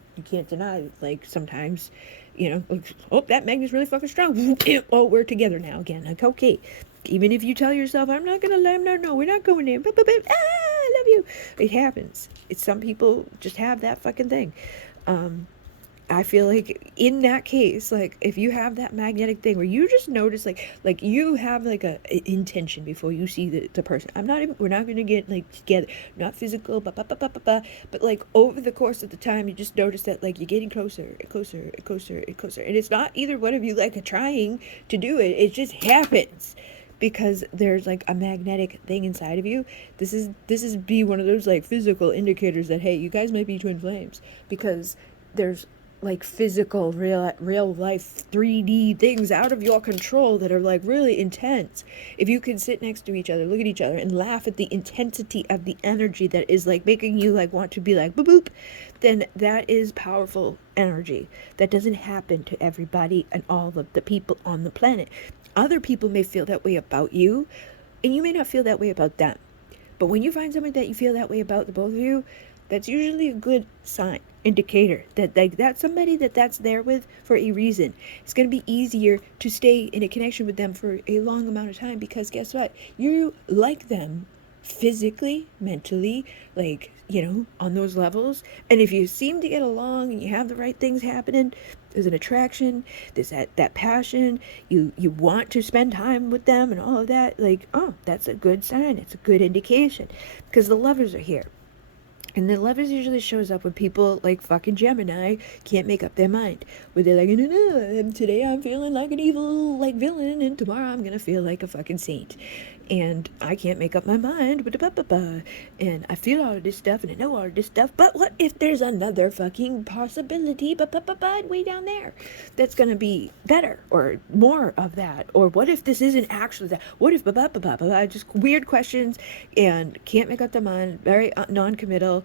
deny it. Like sometimes, you know, like, oh, that magnet's really fucking strong. Oh, we're together now again. Like, okay, even if you tell yourself, I'm not gonna let him know, we're not going in. I love you. It happens. It's some people just have that fucking thing. I feel like in that case, like if you have that magnetic thing where you just notice like you have like a intention before you see the person. We're not gonna get like together, not physical, but like over the course of the time, you just notice that like you're getting closer and closer and closer and closer, and it's not either one of you like trying to do it. It just happens. Because there's like a magnetic thing inside of you. This is be one of those like physical indicators that, hey, you guys might be twin flames, because there's like physical real life 3D things out of your control that are like really intense. If you can sit next to each other, look at each other, and laugh at the intensity of the energy that is like making you like want to be like boop boop, then that is powerful energy. That doesn't happen to everybody and all of the people on the planet. Other people may feel that way about you, and you may not feel that way about them. But when you find somebody that you feel that way about, the both of you, that's usually a good sign, indicator that like that's somebody that's there with for a reason. It's going to be easier to stay in a connection with them for a long amount of time, because guess what? You like them physically, mentally, like, you know, on those levels. And if you seem to get along and you have the right things happening, there's an attraction, there's that passion, you want to spend time with them and all of that, like, oh, that's a good sign. It's a good indication, because the lovers are here. And the lovers usually shows up when people like fucking Gemini can't make up their mind. Where they're like, no, today I'm feeling like an evil like villain, and tomorrow I'm gonna feel like a fucking saint. And I can't make up my mind, and I feel all of this stuff, and I know all of this stuff, but what if there's another fucking possibility, way down there, that's gonna be better, or more of that, or what if this isn't actually that, what if, just weird questions, and can't make up their mind, very non-committal,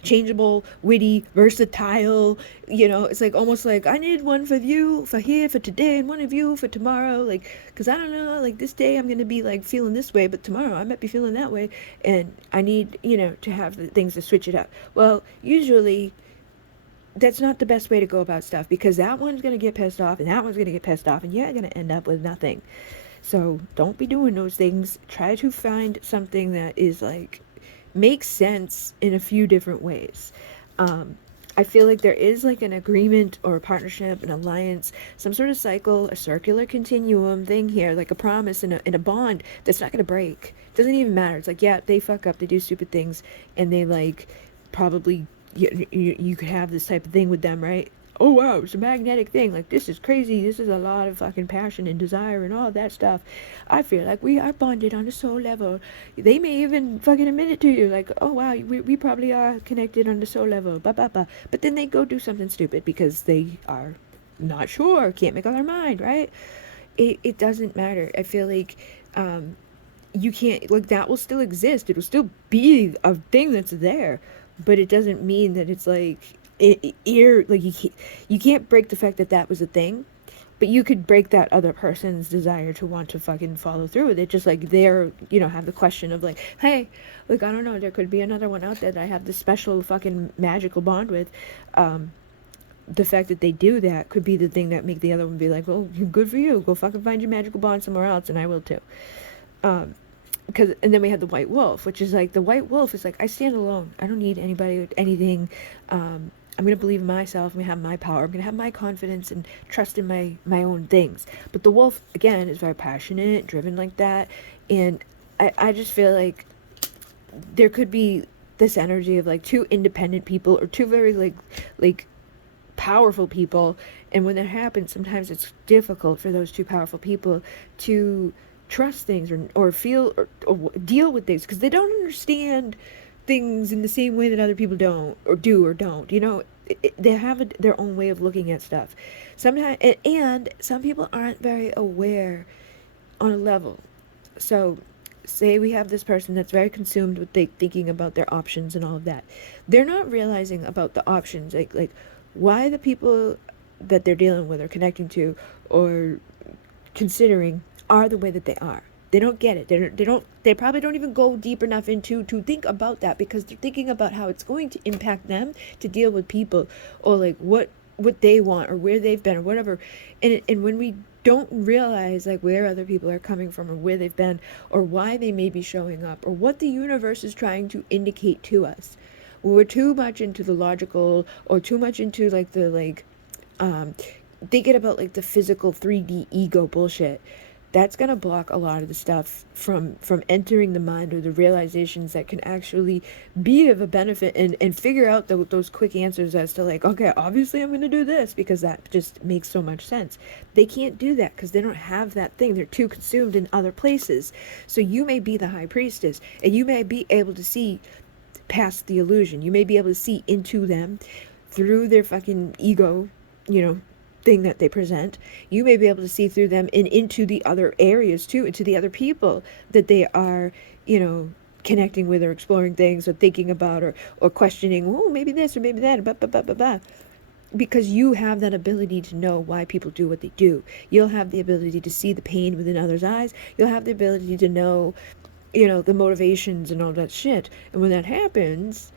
changeable, witty, versatile. You know, it's like almost like I need one for you for here for today, and one of you for tomorrow, like, because I don't know, like this day I'm gonna be like feeling this way, but tomorrow I might be feeling that way, and I need, you know, to have the things to switch it up. Well, usually that's not the best way to go about stuff, because that one's gonna get pissed off and that one's gonna get pissed off, and you're gonna end up with nothing. So don't be doing those things. Try to find something that is like makes sense in a few different ways. I feel like there is like an agreement or a partnership, an alliance, some sort of cycle, a circular continuum thing here, like a promise and a bond that's not going to break. Doesn't even matter. It's like, yeah, they fuck up, they do stupid things, and they like probably, you could have this type of thing with them, right? Oh wow, it's a magnetic thing. Like, this is crazy. This is a lot of fucking passion and desire and all that stuff. I feel like we are bonded on a soul level. They may even fucking admit it to you, like, oh wow, we probably are connected on the soul level. But then they go do something stupid because they are not sure, can't make up their mind, right? It doesn't matter. I feel like you can't, like, that will still exist. It will still be a thing that's there, but it doesn't mean that it's like you can't break the fact that that was a thing, but you could break that other person's desire to want to fucking follow through with it. Just like they're, you know, have the question of like, hey, like, I don't know, there could be another one out there that I have this special fucking magical bond with. The fact that they do that could be the thing that make the other one be like, well, good for you, go fucking find your magical bond somewhere else, and I will too. Because, and then we had the white wolf, which is like, the white wolf is like, I stand alone. I don't need anybody with anything. I'm going to believe in myself. I'm going to have my power. I'm going to have my confidence and trust in my own things. But the wolf, again, is very passionate, driven like that. And I just feel like there could be this energy of like two independent people or two very like powerful people, and when that happens, sometimes it's difficult for those two powerful people to trust things or feel or deal with things because they don't understand things in the same way that other people don't or do or don't, you know. They have their own way of looking at stuff sometimes, and some people aren't very aware on a level. So say we have this person that's very consumed with thinking about their options and all of that. They're not realizing about the options, like why the people that they're dealing with or connecting to or considering are the way that they are. They don't get it. They probably don't even go deep enough into to think about that because they're thinking about how it's going to impact them to deal with people, or like what they want or where they've been or whatever. And when we don't realize like where other people are coming from or where they've been or why they may be showing up or what the universe is trying to indicate to us, we're too much into the logical or too much into like the thinking about like the physical 3D ego bullshit. That's going to block a lot of the stuff from entering the mind, or the realizations that can actually be of a benefit, and figure out those quick answers as to like, okay, obviously I'm going to do this because that just makes so much sense. They can't do that because they don't have that thing. They're too consumed in other places. So you may be the high priestess and you may be able to see past the illusion. You may be able to see into them through their fucking ego, you know, thing that they present. You may be able to see through them and into the other areas too, into the other people that they are, you know, connecting with or exploring things or thinking about or questioning, oh, maybe this or maybe that, blah, blah, blah, blah, blah. Because you have that ability to know why people do what they do. You'll have the ability to see the pain within others' eyes. You'll have the ability to know, you know, the motivations and all that shit. And when that happens,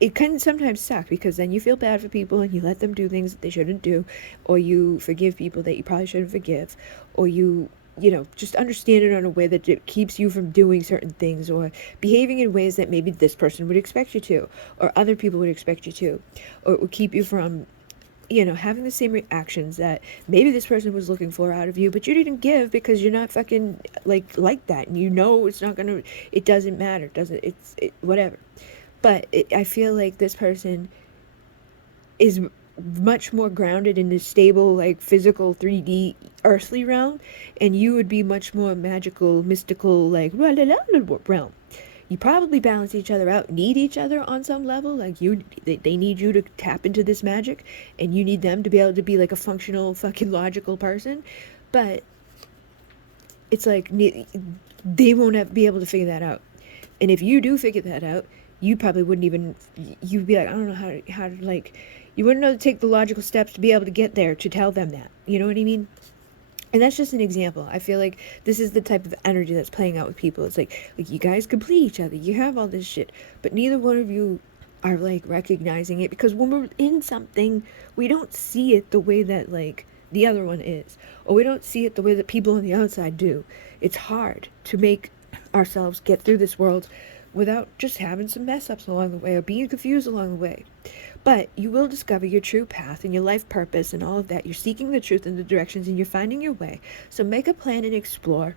it can sometimes suck because then you feel bad for people and you let them do things that they shouldn't do, or you forgive people that you probably shouldn't forgive, or you know, just understand it in a way that it keeps you from doing certain things or behaving in ways that maybe this person would expect you to, or other people would expect you to, or it would keep you from, you know, having the same reactions that maybe this person was looking for out of you, but you didn't give because you're not fucking like that, and you know it's not gonna, it doesn't matter, whatever. But I feel like this person is much more grounded in the stable, like physical 3D earthly realm, and you would be much more magical, mystical, like realm. You probably balance each other out, need each other on some level. Like they need you to tap into this magic, and you need them to be able to be like a functional, fucking logical person. But it's like they won't be able to figure that out. And if you do figure that out, you probably wouldn't even, you'd be like, I don't know how to like, you wouldn't know to take the logical steps to be able to get there, to tell them that, you know what I mean? And that's just an example. I feel like this is the type of energy that's playing out with people. It's like you guys complete each other, you have all this shit, but neither one of you are like recognizing it, because when we're in something, we don't see it the way that like the other one is, or we don't see it the way that people on the outside do. It's hard to make ourselves get through this world without just having some mess ups along the way or being confused along the way. But you will discover your true path and your life purpose and all of that. You're seeking the truth and the directions, and you're finding your way. So make a plan and explore,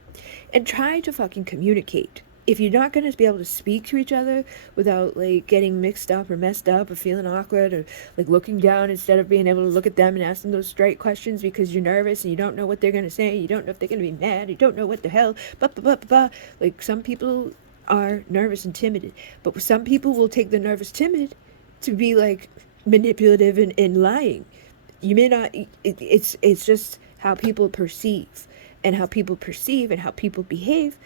and try to fucking communicate. If you're not going to be able to speak to each other without like getting mixed up or messed up or feeling awkward or like looking down instead of being able to look at them and ask them those straight questions because you're nervous and you don't know what they're going to say, you don't know if they're going to be mad, you don't know what the hell, blah, blah, blah, blah, blah. Like some people are nervous and timid, but some people will take the nervous timid to be like manipulative and lying. You may not, it's just how people perceive, and how people perceive and how people behave,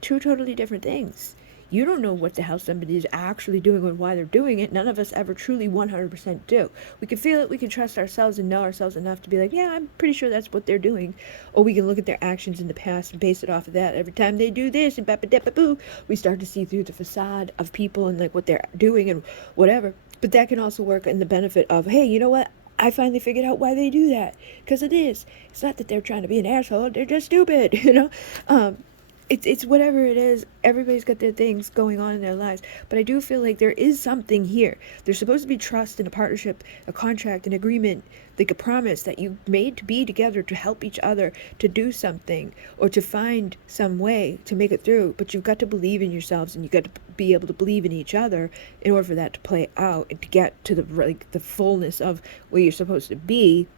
two totally different things. You don't know what the hell somebody is actually doing and why they're doing it. None of us ever truly 100% do. We can feel it, we can trust ourselves and know ourselves enough to be like, yeah, I'm pretty sure that's what they're doing. Or we can look at their actions in the past and base it off of that. Every time they do this and ba-ba-da-ba-boo, we start to see through the facade of people and like what they're doing and whatever. But that can also work in the benefit of, hey, you know what? I finally figured out why they do that. Because it's not that they're trying to be an asshole, they're just stupid, you know? it's whatever it is. Everybody's got their things going on in their lives, but I do feel like there is something here. There's supposed to be trust and a partnership, a contract, an agreement, like a promise that you made to be together to help each other to do something or to find some way to make it through. But you've got to believe in yourselves, and you've got to be able to believe in each other in order for that to play out and to get to the fullness of where you're supposed to be.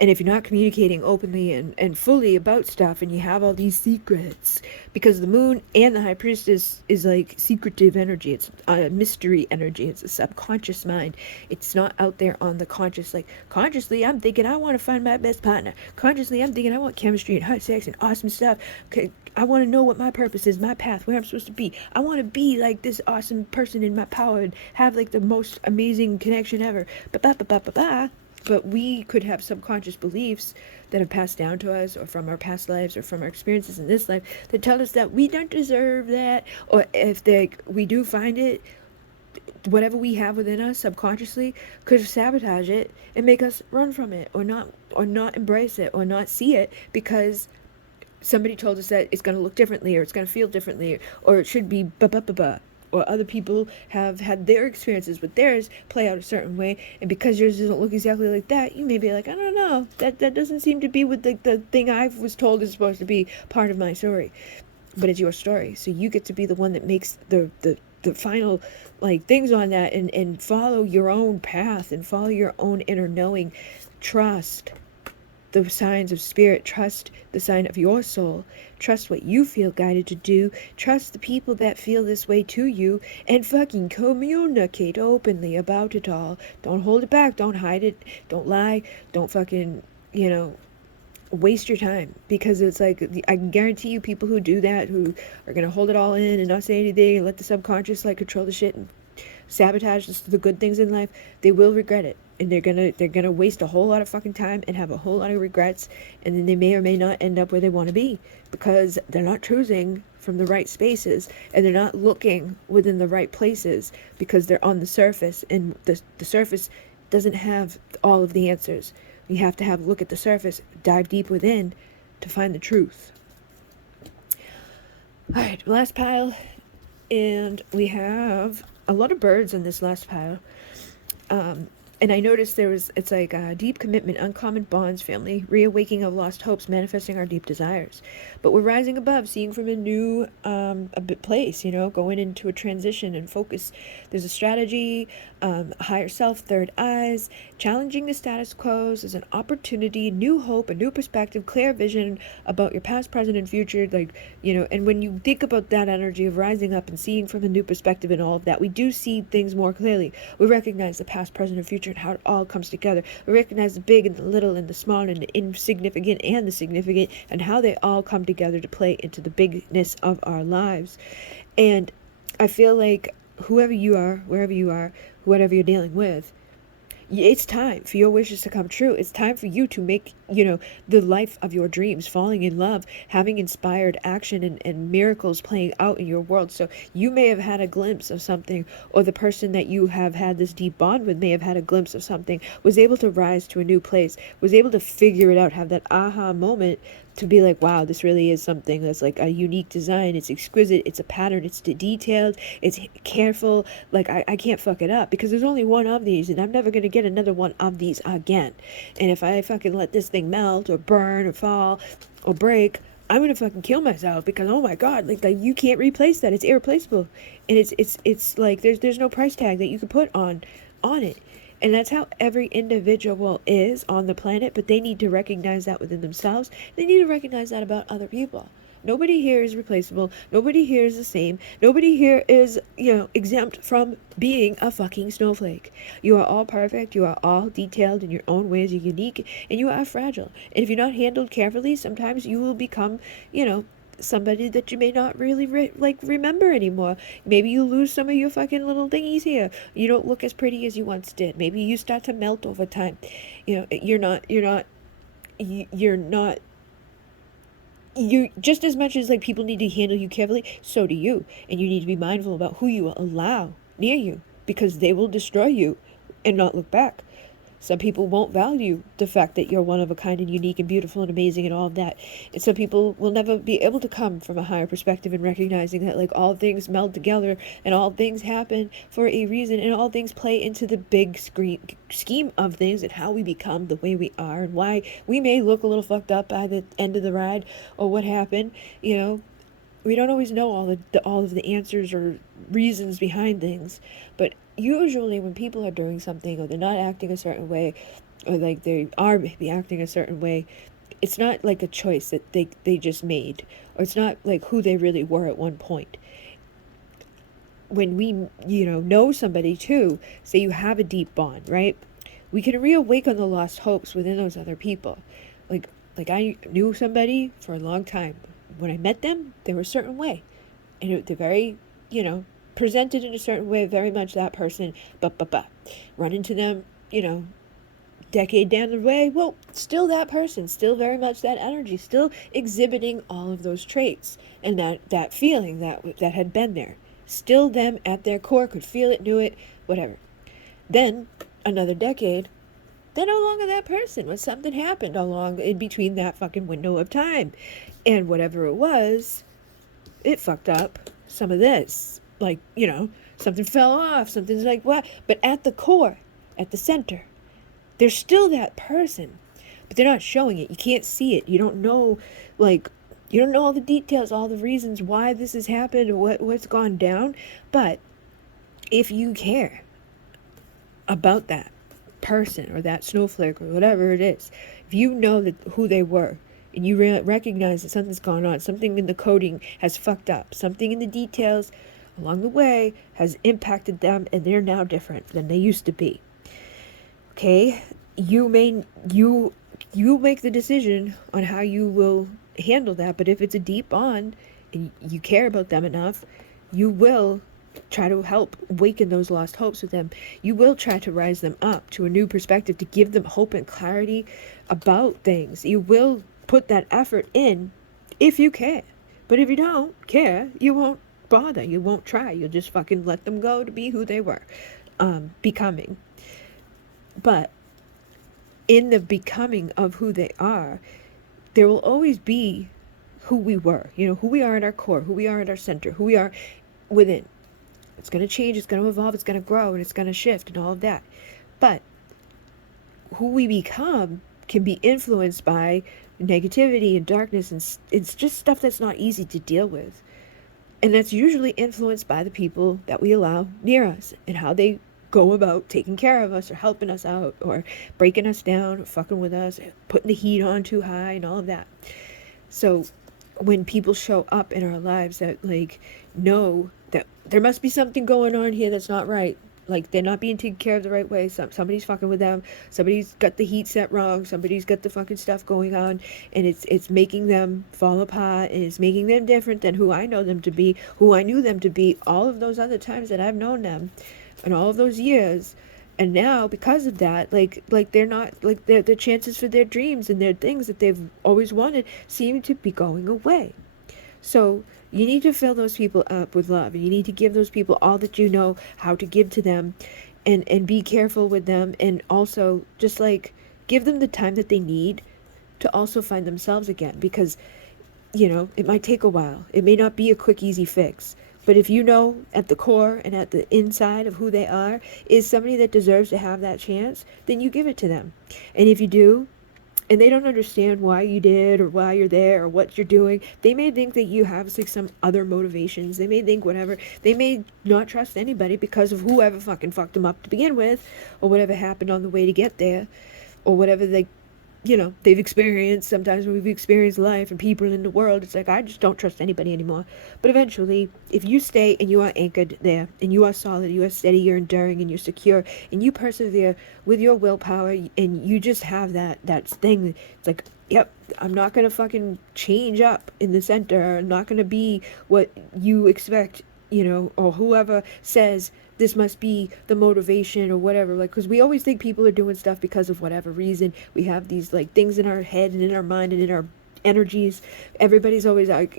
And if you're not communicating openly and fully about stuff, and you have all these secrets, because the moon and the high priestess is like secretive energy, it's a mystery energy, it's a subconscious mind. It's not out there on the conscious. Like, consciously I'm thinking I want to find my best partner, consciously I'm thinking I want chemistry and hot sex and awesome stuff. Okay, I want to know what my purpose is, my path, where I'm supposed to be. I want to be like this awesome person in my power and have like the most amazing connection ever. But we could have subconscious beliefs that have passed down to us, or from our past lives, or from our experiences in this life, that tell us that we don't deserve that. Or if we do find it, whatever we have within us subconsciously could sabotage it and make us run from it, or not embrace it, or not see it, because somebody told us that it's going to look differently, or it's going to feel differently, or it should be or other people have had their experiences with theirs play out a certain way, and because yours doesn't look exactly like that, you may be like, I don't know, that doesn't seem to be with the thing I was told is supposed to be part of my story. But it's your story, so you get to be the one that makes the final like things on that, and follow your own path and follow your own inner knowing. Trust the signs of spirit, trust the sign of your soul, trust what you feel guided to do, trust the people that feel this way to you, and fucking communicate openly about it all. Don't hold it back, don't hide it, don't lie, don't fucking, waste your time. Because it's like, I can guarantee you, people who do that, who are gonna hold it all in and not say anything and let the subconscious like control the shit and sabotage the good things in life, they will regret it. And they're gonna waste a whole lot of fucking time and have a whole lot of regrets, and then they may or may not end up where they want to be, because they're not choosing from the right spaces, and they're not looking within the right places, because they're on the surface, and the surface doesn't have all of the answers. You have to look at the surface, dive deep within to find the truth. All right, last pile, and we have a lot of birds in this last pile. And I noticed it's like deep commitment, uncommon bonds, family, reawakening of lost hopes, manifesting our deep desires. But we're rising above, seeing from a new place, going into a transition and focus. There's a strategy, higher self, third eyes, challenging the status quo. There's an opportunity, new hope, a new perspective, clear vision about your past, present, and future. And when you think about that energy of rising up and seeing from a new perspective and all of that, we do see things more clearly. We recognize the past, present, and future, and how it all comes together. We recognize the big and the little and the small and the insignificant and the significant, and how they all come together to play into the bigness of our lives. And I feel like whoever you are, wherever you are, whatever you're dealing with, it's time for your wishes to come true. It's time for you to make, the life of your dreams, falling in love, having inspired action and miracles playing out in your world. So you may have had a glimpse of something, or the person that you have had this deep bond with may have had a glimpse of something, was able to rise to a new place, was able to figure it out, have that aha moment, to be like, wow, this really is something that's like a unique design. It's exquisite. It's a pattern. It's detailed. It's careful. Like, I can't fuck it up, because there's only one of these, and I'm never going to get another one of these again. And if I fucking let this thing melt or burn or fall or break, I'm going to fucking kill myself, because, oh my God, like you can't replace that. It's irreplaceable. And it's like, there's no price tag that you can put on it. And that's how every individual is on the planet, but they need to recognize that within themselves. They need to recognize that about other people. Nobody here is replaceable. Nobody here is the same. Nobody here is, exempt from being a fucking snowflake. You are all perfect. You are all detailed in your own ways. You're unique, and you are fragile. And if you're not handled carefully, sometimes you will become, somebody that you may not really remember anymore. Maybe you lose some of your fucking little thingies here. You don't look as pretty as you once did. Maybe you start to melt over time. You're not you, just as much as like people need to handle you carefully, so do you. And you need to be mindful about who you allow near you, because they will destroy you and not look back. Some people won't value the fact that you're one of a kind and unique and beautiful and amazing and all of that. And some people will never be able to come from a higher perspective and recognizing that like all things meld together and all things happen for a reason and all things play into the big scheme of things and how we become the way we are and why we may look a little fucked up by the end of the ride or what happened. We don't always know all of the answers or reasons behind things, but usually when people are doing something or they're not acting a certain way or like they are maybe acting a certain way, it's not like a choice that they just made, or it's not like who they really were at one point. When we know somebody too, say you have a deep bond, right, we can reawaken the lost hopes within those other people. Like I knew somebody for a long time. When I met them, they were a certain way. And they're very, presented in a certain way, very much that person, run into them, decade down the way, well, still that person, still very much that energy, still exhibiting all of those traits and that feeling that had been there. Still them at their core, could feel it, knew it, whatever. Then, another decade, they're no longer that person when something happened along in between that fucking window of time. And whatever it was, it fucked up some of this. Like, something fell off, something's like what? But at the core, at the center, they're still that person. But they're not showing it. You can't see it. You don't know, you don't know all the details, all the reasons why this has happened or what's gone down. But if you care about that person or that snowflake or whatever it is, if you know that who they were, and you recognize that something's gone on, something in the coding has fucked up, something in the details along the way has impacted them, and they're now different than they used to be. Okay, you make the decision on how you will handle that, but if it's a deep bond and you care about them enough, you will try to help awaken those lost hopes with them. You will try to rise them up to a new perspective, to give them hope and clarity about things. You will put that effort in if you care. But if you don't care, you won't bother. You won't try. You'll just fucking let them go to be who they were becoming. But in the becoming of who they are, there will always be who we were, who we are at our core, who we are at our center, who we are within. It's going to change, it's going to evolve, it's going to grow, and it's going to shift and all of that. But who we become can be influenced by negativity and darkness, and it's just stuff that's not easy to deal with. And that's usually influenced by the people that we allow near us and how they go about taking care of us or helping us out or breaking us down or fucking with us, putting the heat on too high and all of that. So when people show up in our lives that know that there must be something going on here that's not right, like they're not being taken care of the right way, somebody's fucking with them, somebody's got the heat set wrong, somebody's got the fucking stuff going on, and it's making them fall apart, and it's making them different than who I know them to be, who I knew them to be all of those other times that I've known them and all of those years. And now, because of that, they're not, the chances for their dreams and their things that they've always wanted seem to be going away. So you need to fill those people up with love, and you need to give those people all that you know how to give to them, and be careful with them, and also just give them the time that they need to also find themselves again, because it might take a while. It may not be a quick, easy fix. But if you know at the core and at the inside of who they are is somebody that deserves to have that chance, then you give it to them. And if you do, and they don't understand why you did or why you're there or what you're doing, they may think that you have some other motivations. They may think whatever. They may not trust anybody because of whoever fucking fucked them up to begin with, or whatever happened on the way to get there, or whatever they've experienced. Sometimes when we've experienced life and people in the world, it's I just don't trust anybody anymore. But eventually, if you stay and you are anchored there, and you are solid, you are steady, you're enduring, and you're secure, and you persevere with your willpower, and you just have that thing, it's yep, I'm not going to fucking change up in the center. I'm not going to be what you expect, or whoever says this must be the motivation or whatever, because we always think people are doing stuff because of whatever reason. We have these things in our head and in our mind and in our energies. Everybody's always like,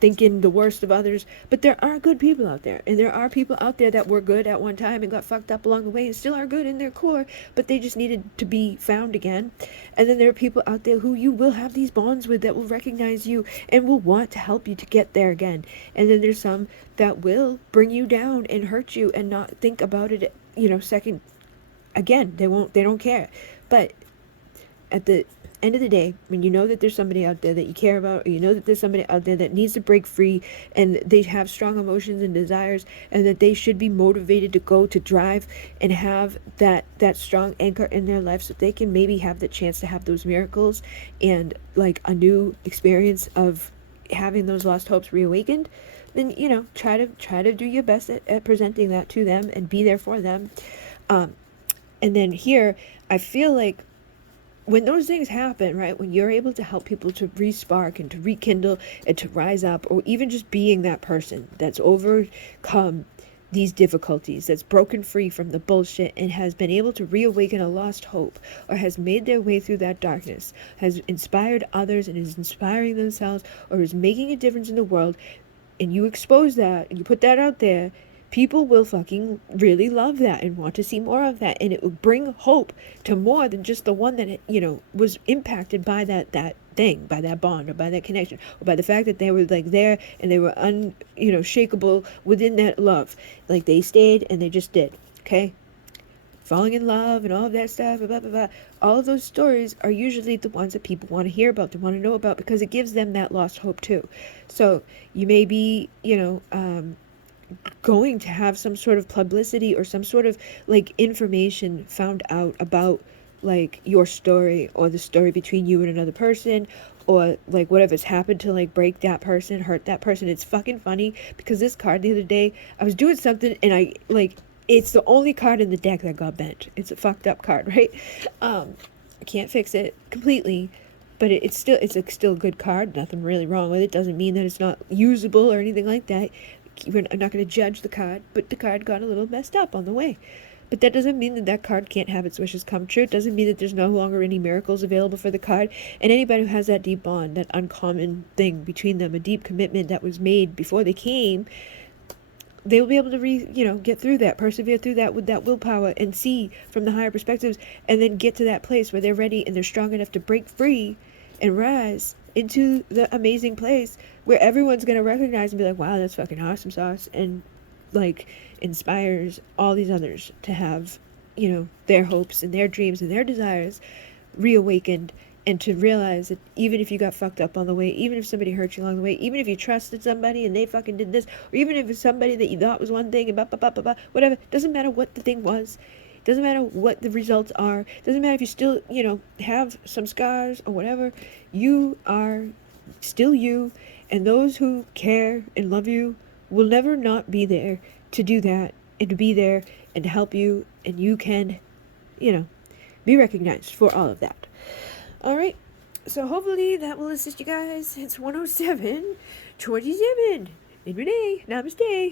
thinking the worst of others, but there are good people out there, and there are people out there that were good at one time and got fucked up along the way and still are good in their core, but they just needed to be found again. And then there are people out there who you will have these bonds with that will recognize you and will want to help you to get there again. And then there's some that will bring you down and hurt you and not think about it, second again. They don't care. But at the end of the day, when you know that there's somebody out there that you care about, or you know that there's somebody out there that needs to break free, and they have strong emotions and desires, and that they should be motivated to go to drive and have that strong anchor in their life, so they can maybe have the chance to have those miracles and like a new experience of having those lost hopes reawakened, then try to do your best at presenting that to them and be there for them. And then here, I feel like when those things happen, right, when you're able to help people to re-spark and to rekindle and to rise up, or even just being that person that's overcome these difficulties, that's broken free from the bullshit and has been able to reawaken a lost hope, or has made their way through that darkness, has inspired others and is inspiring themselves, or is making a difference in the world, and you expose that and you put that out there, people will fucking really love that and want to see more of that, and it will bring hope to more than just the one that was impacted by that thing, by that bond, or by that connection, or by the fact that they were like there and they were shakable within that love, like they stayed and they just did. Okay, falling in love and all of that stuff, blah, blah, blah. All of those stories are usually the ones that people want to hear about, they want to know about, because it gives them that lost hope too. So you may be going to have some sort of publicity or some sort of like information found out about like your story, or the story between you and another person, or like whatever's happened to like break that person, hurt that person. It's fucking funny because this card the other day, I was doing something and it's the only card in the deck that got bent. It's a fucked up card, right? I can't fix it completely, but it's still a good card. Nothing really wrong with it. Doesn't mean that it's not usable or anything like that. I'm not going to judge the card, but the card got a little messed up on the way. But that doesn't mean that card can't have its wishes come true. It doesn't mean that there's no longer any miracles available for the card. And anybody who has that deep bond, that uncommon thing between them, a deep commitment that was made before they came, they will be able to get through that, persevere through that with that willpower, and see from the higher perspectives, and then get to that place where they're ready and they're strong enough to break free and rise into the amazing place where everyone's going to recognize and be like, wow, that's fucking awesome sauce, and like inspires all these others to have their hopes and their dreams and their desires reawakened, and to realize that even if you got fucked up on the way, even if somebody hurt you along the way, even if you trusted somebody and they fucking did this, or even if it's somebody that you thought was one thing and whatever, doesn't matter what the thing was, doesn't matter what the results are, doesn't matter if you still have some scars or whatever, you are still you, and those who care and love you will never not be there to do that, and to be there and to help you, and you can be recognized for all of that. All right, so hopefully that will assist you guys. It's 107:27 in Renee. Namaste.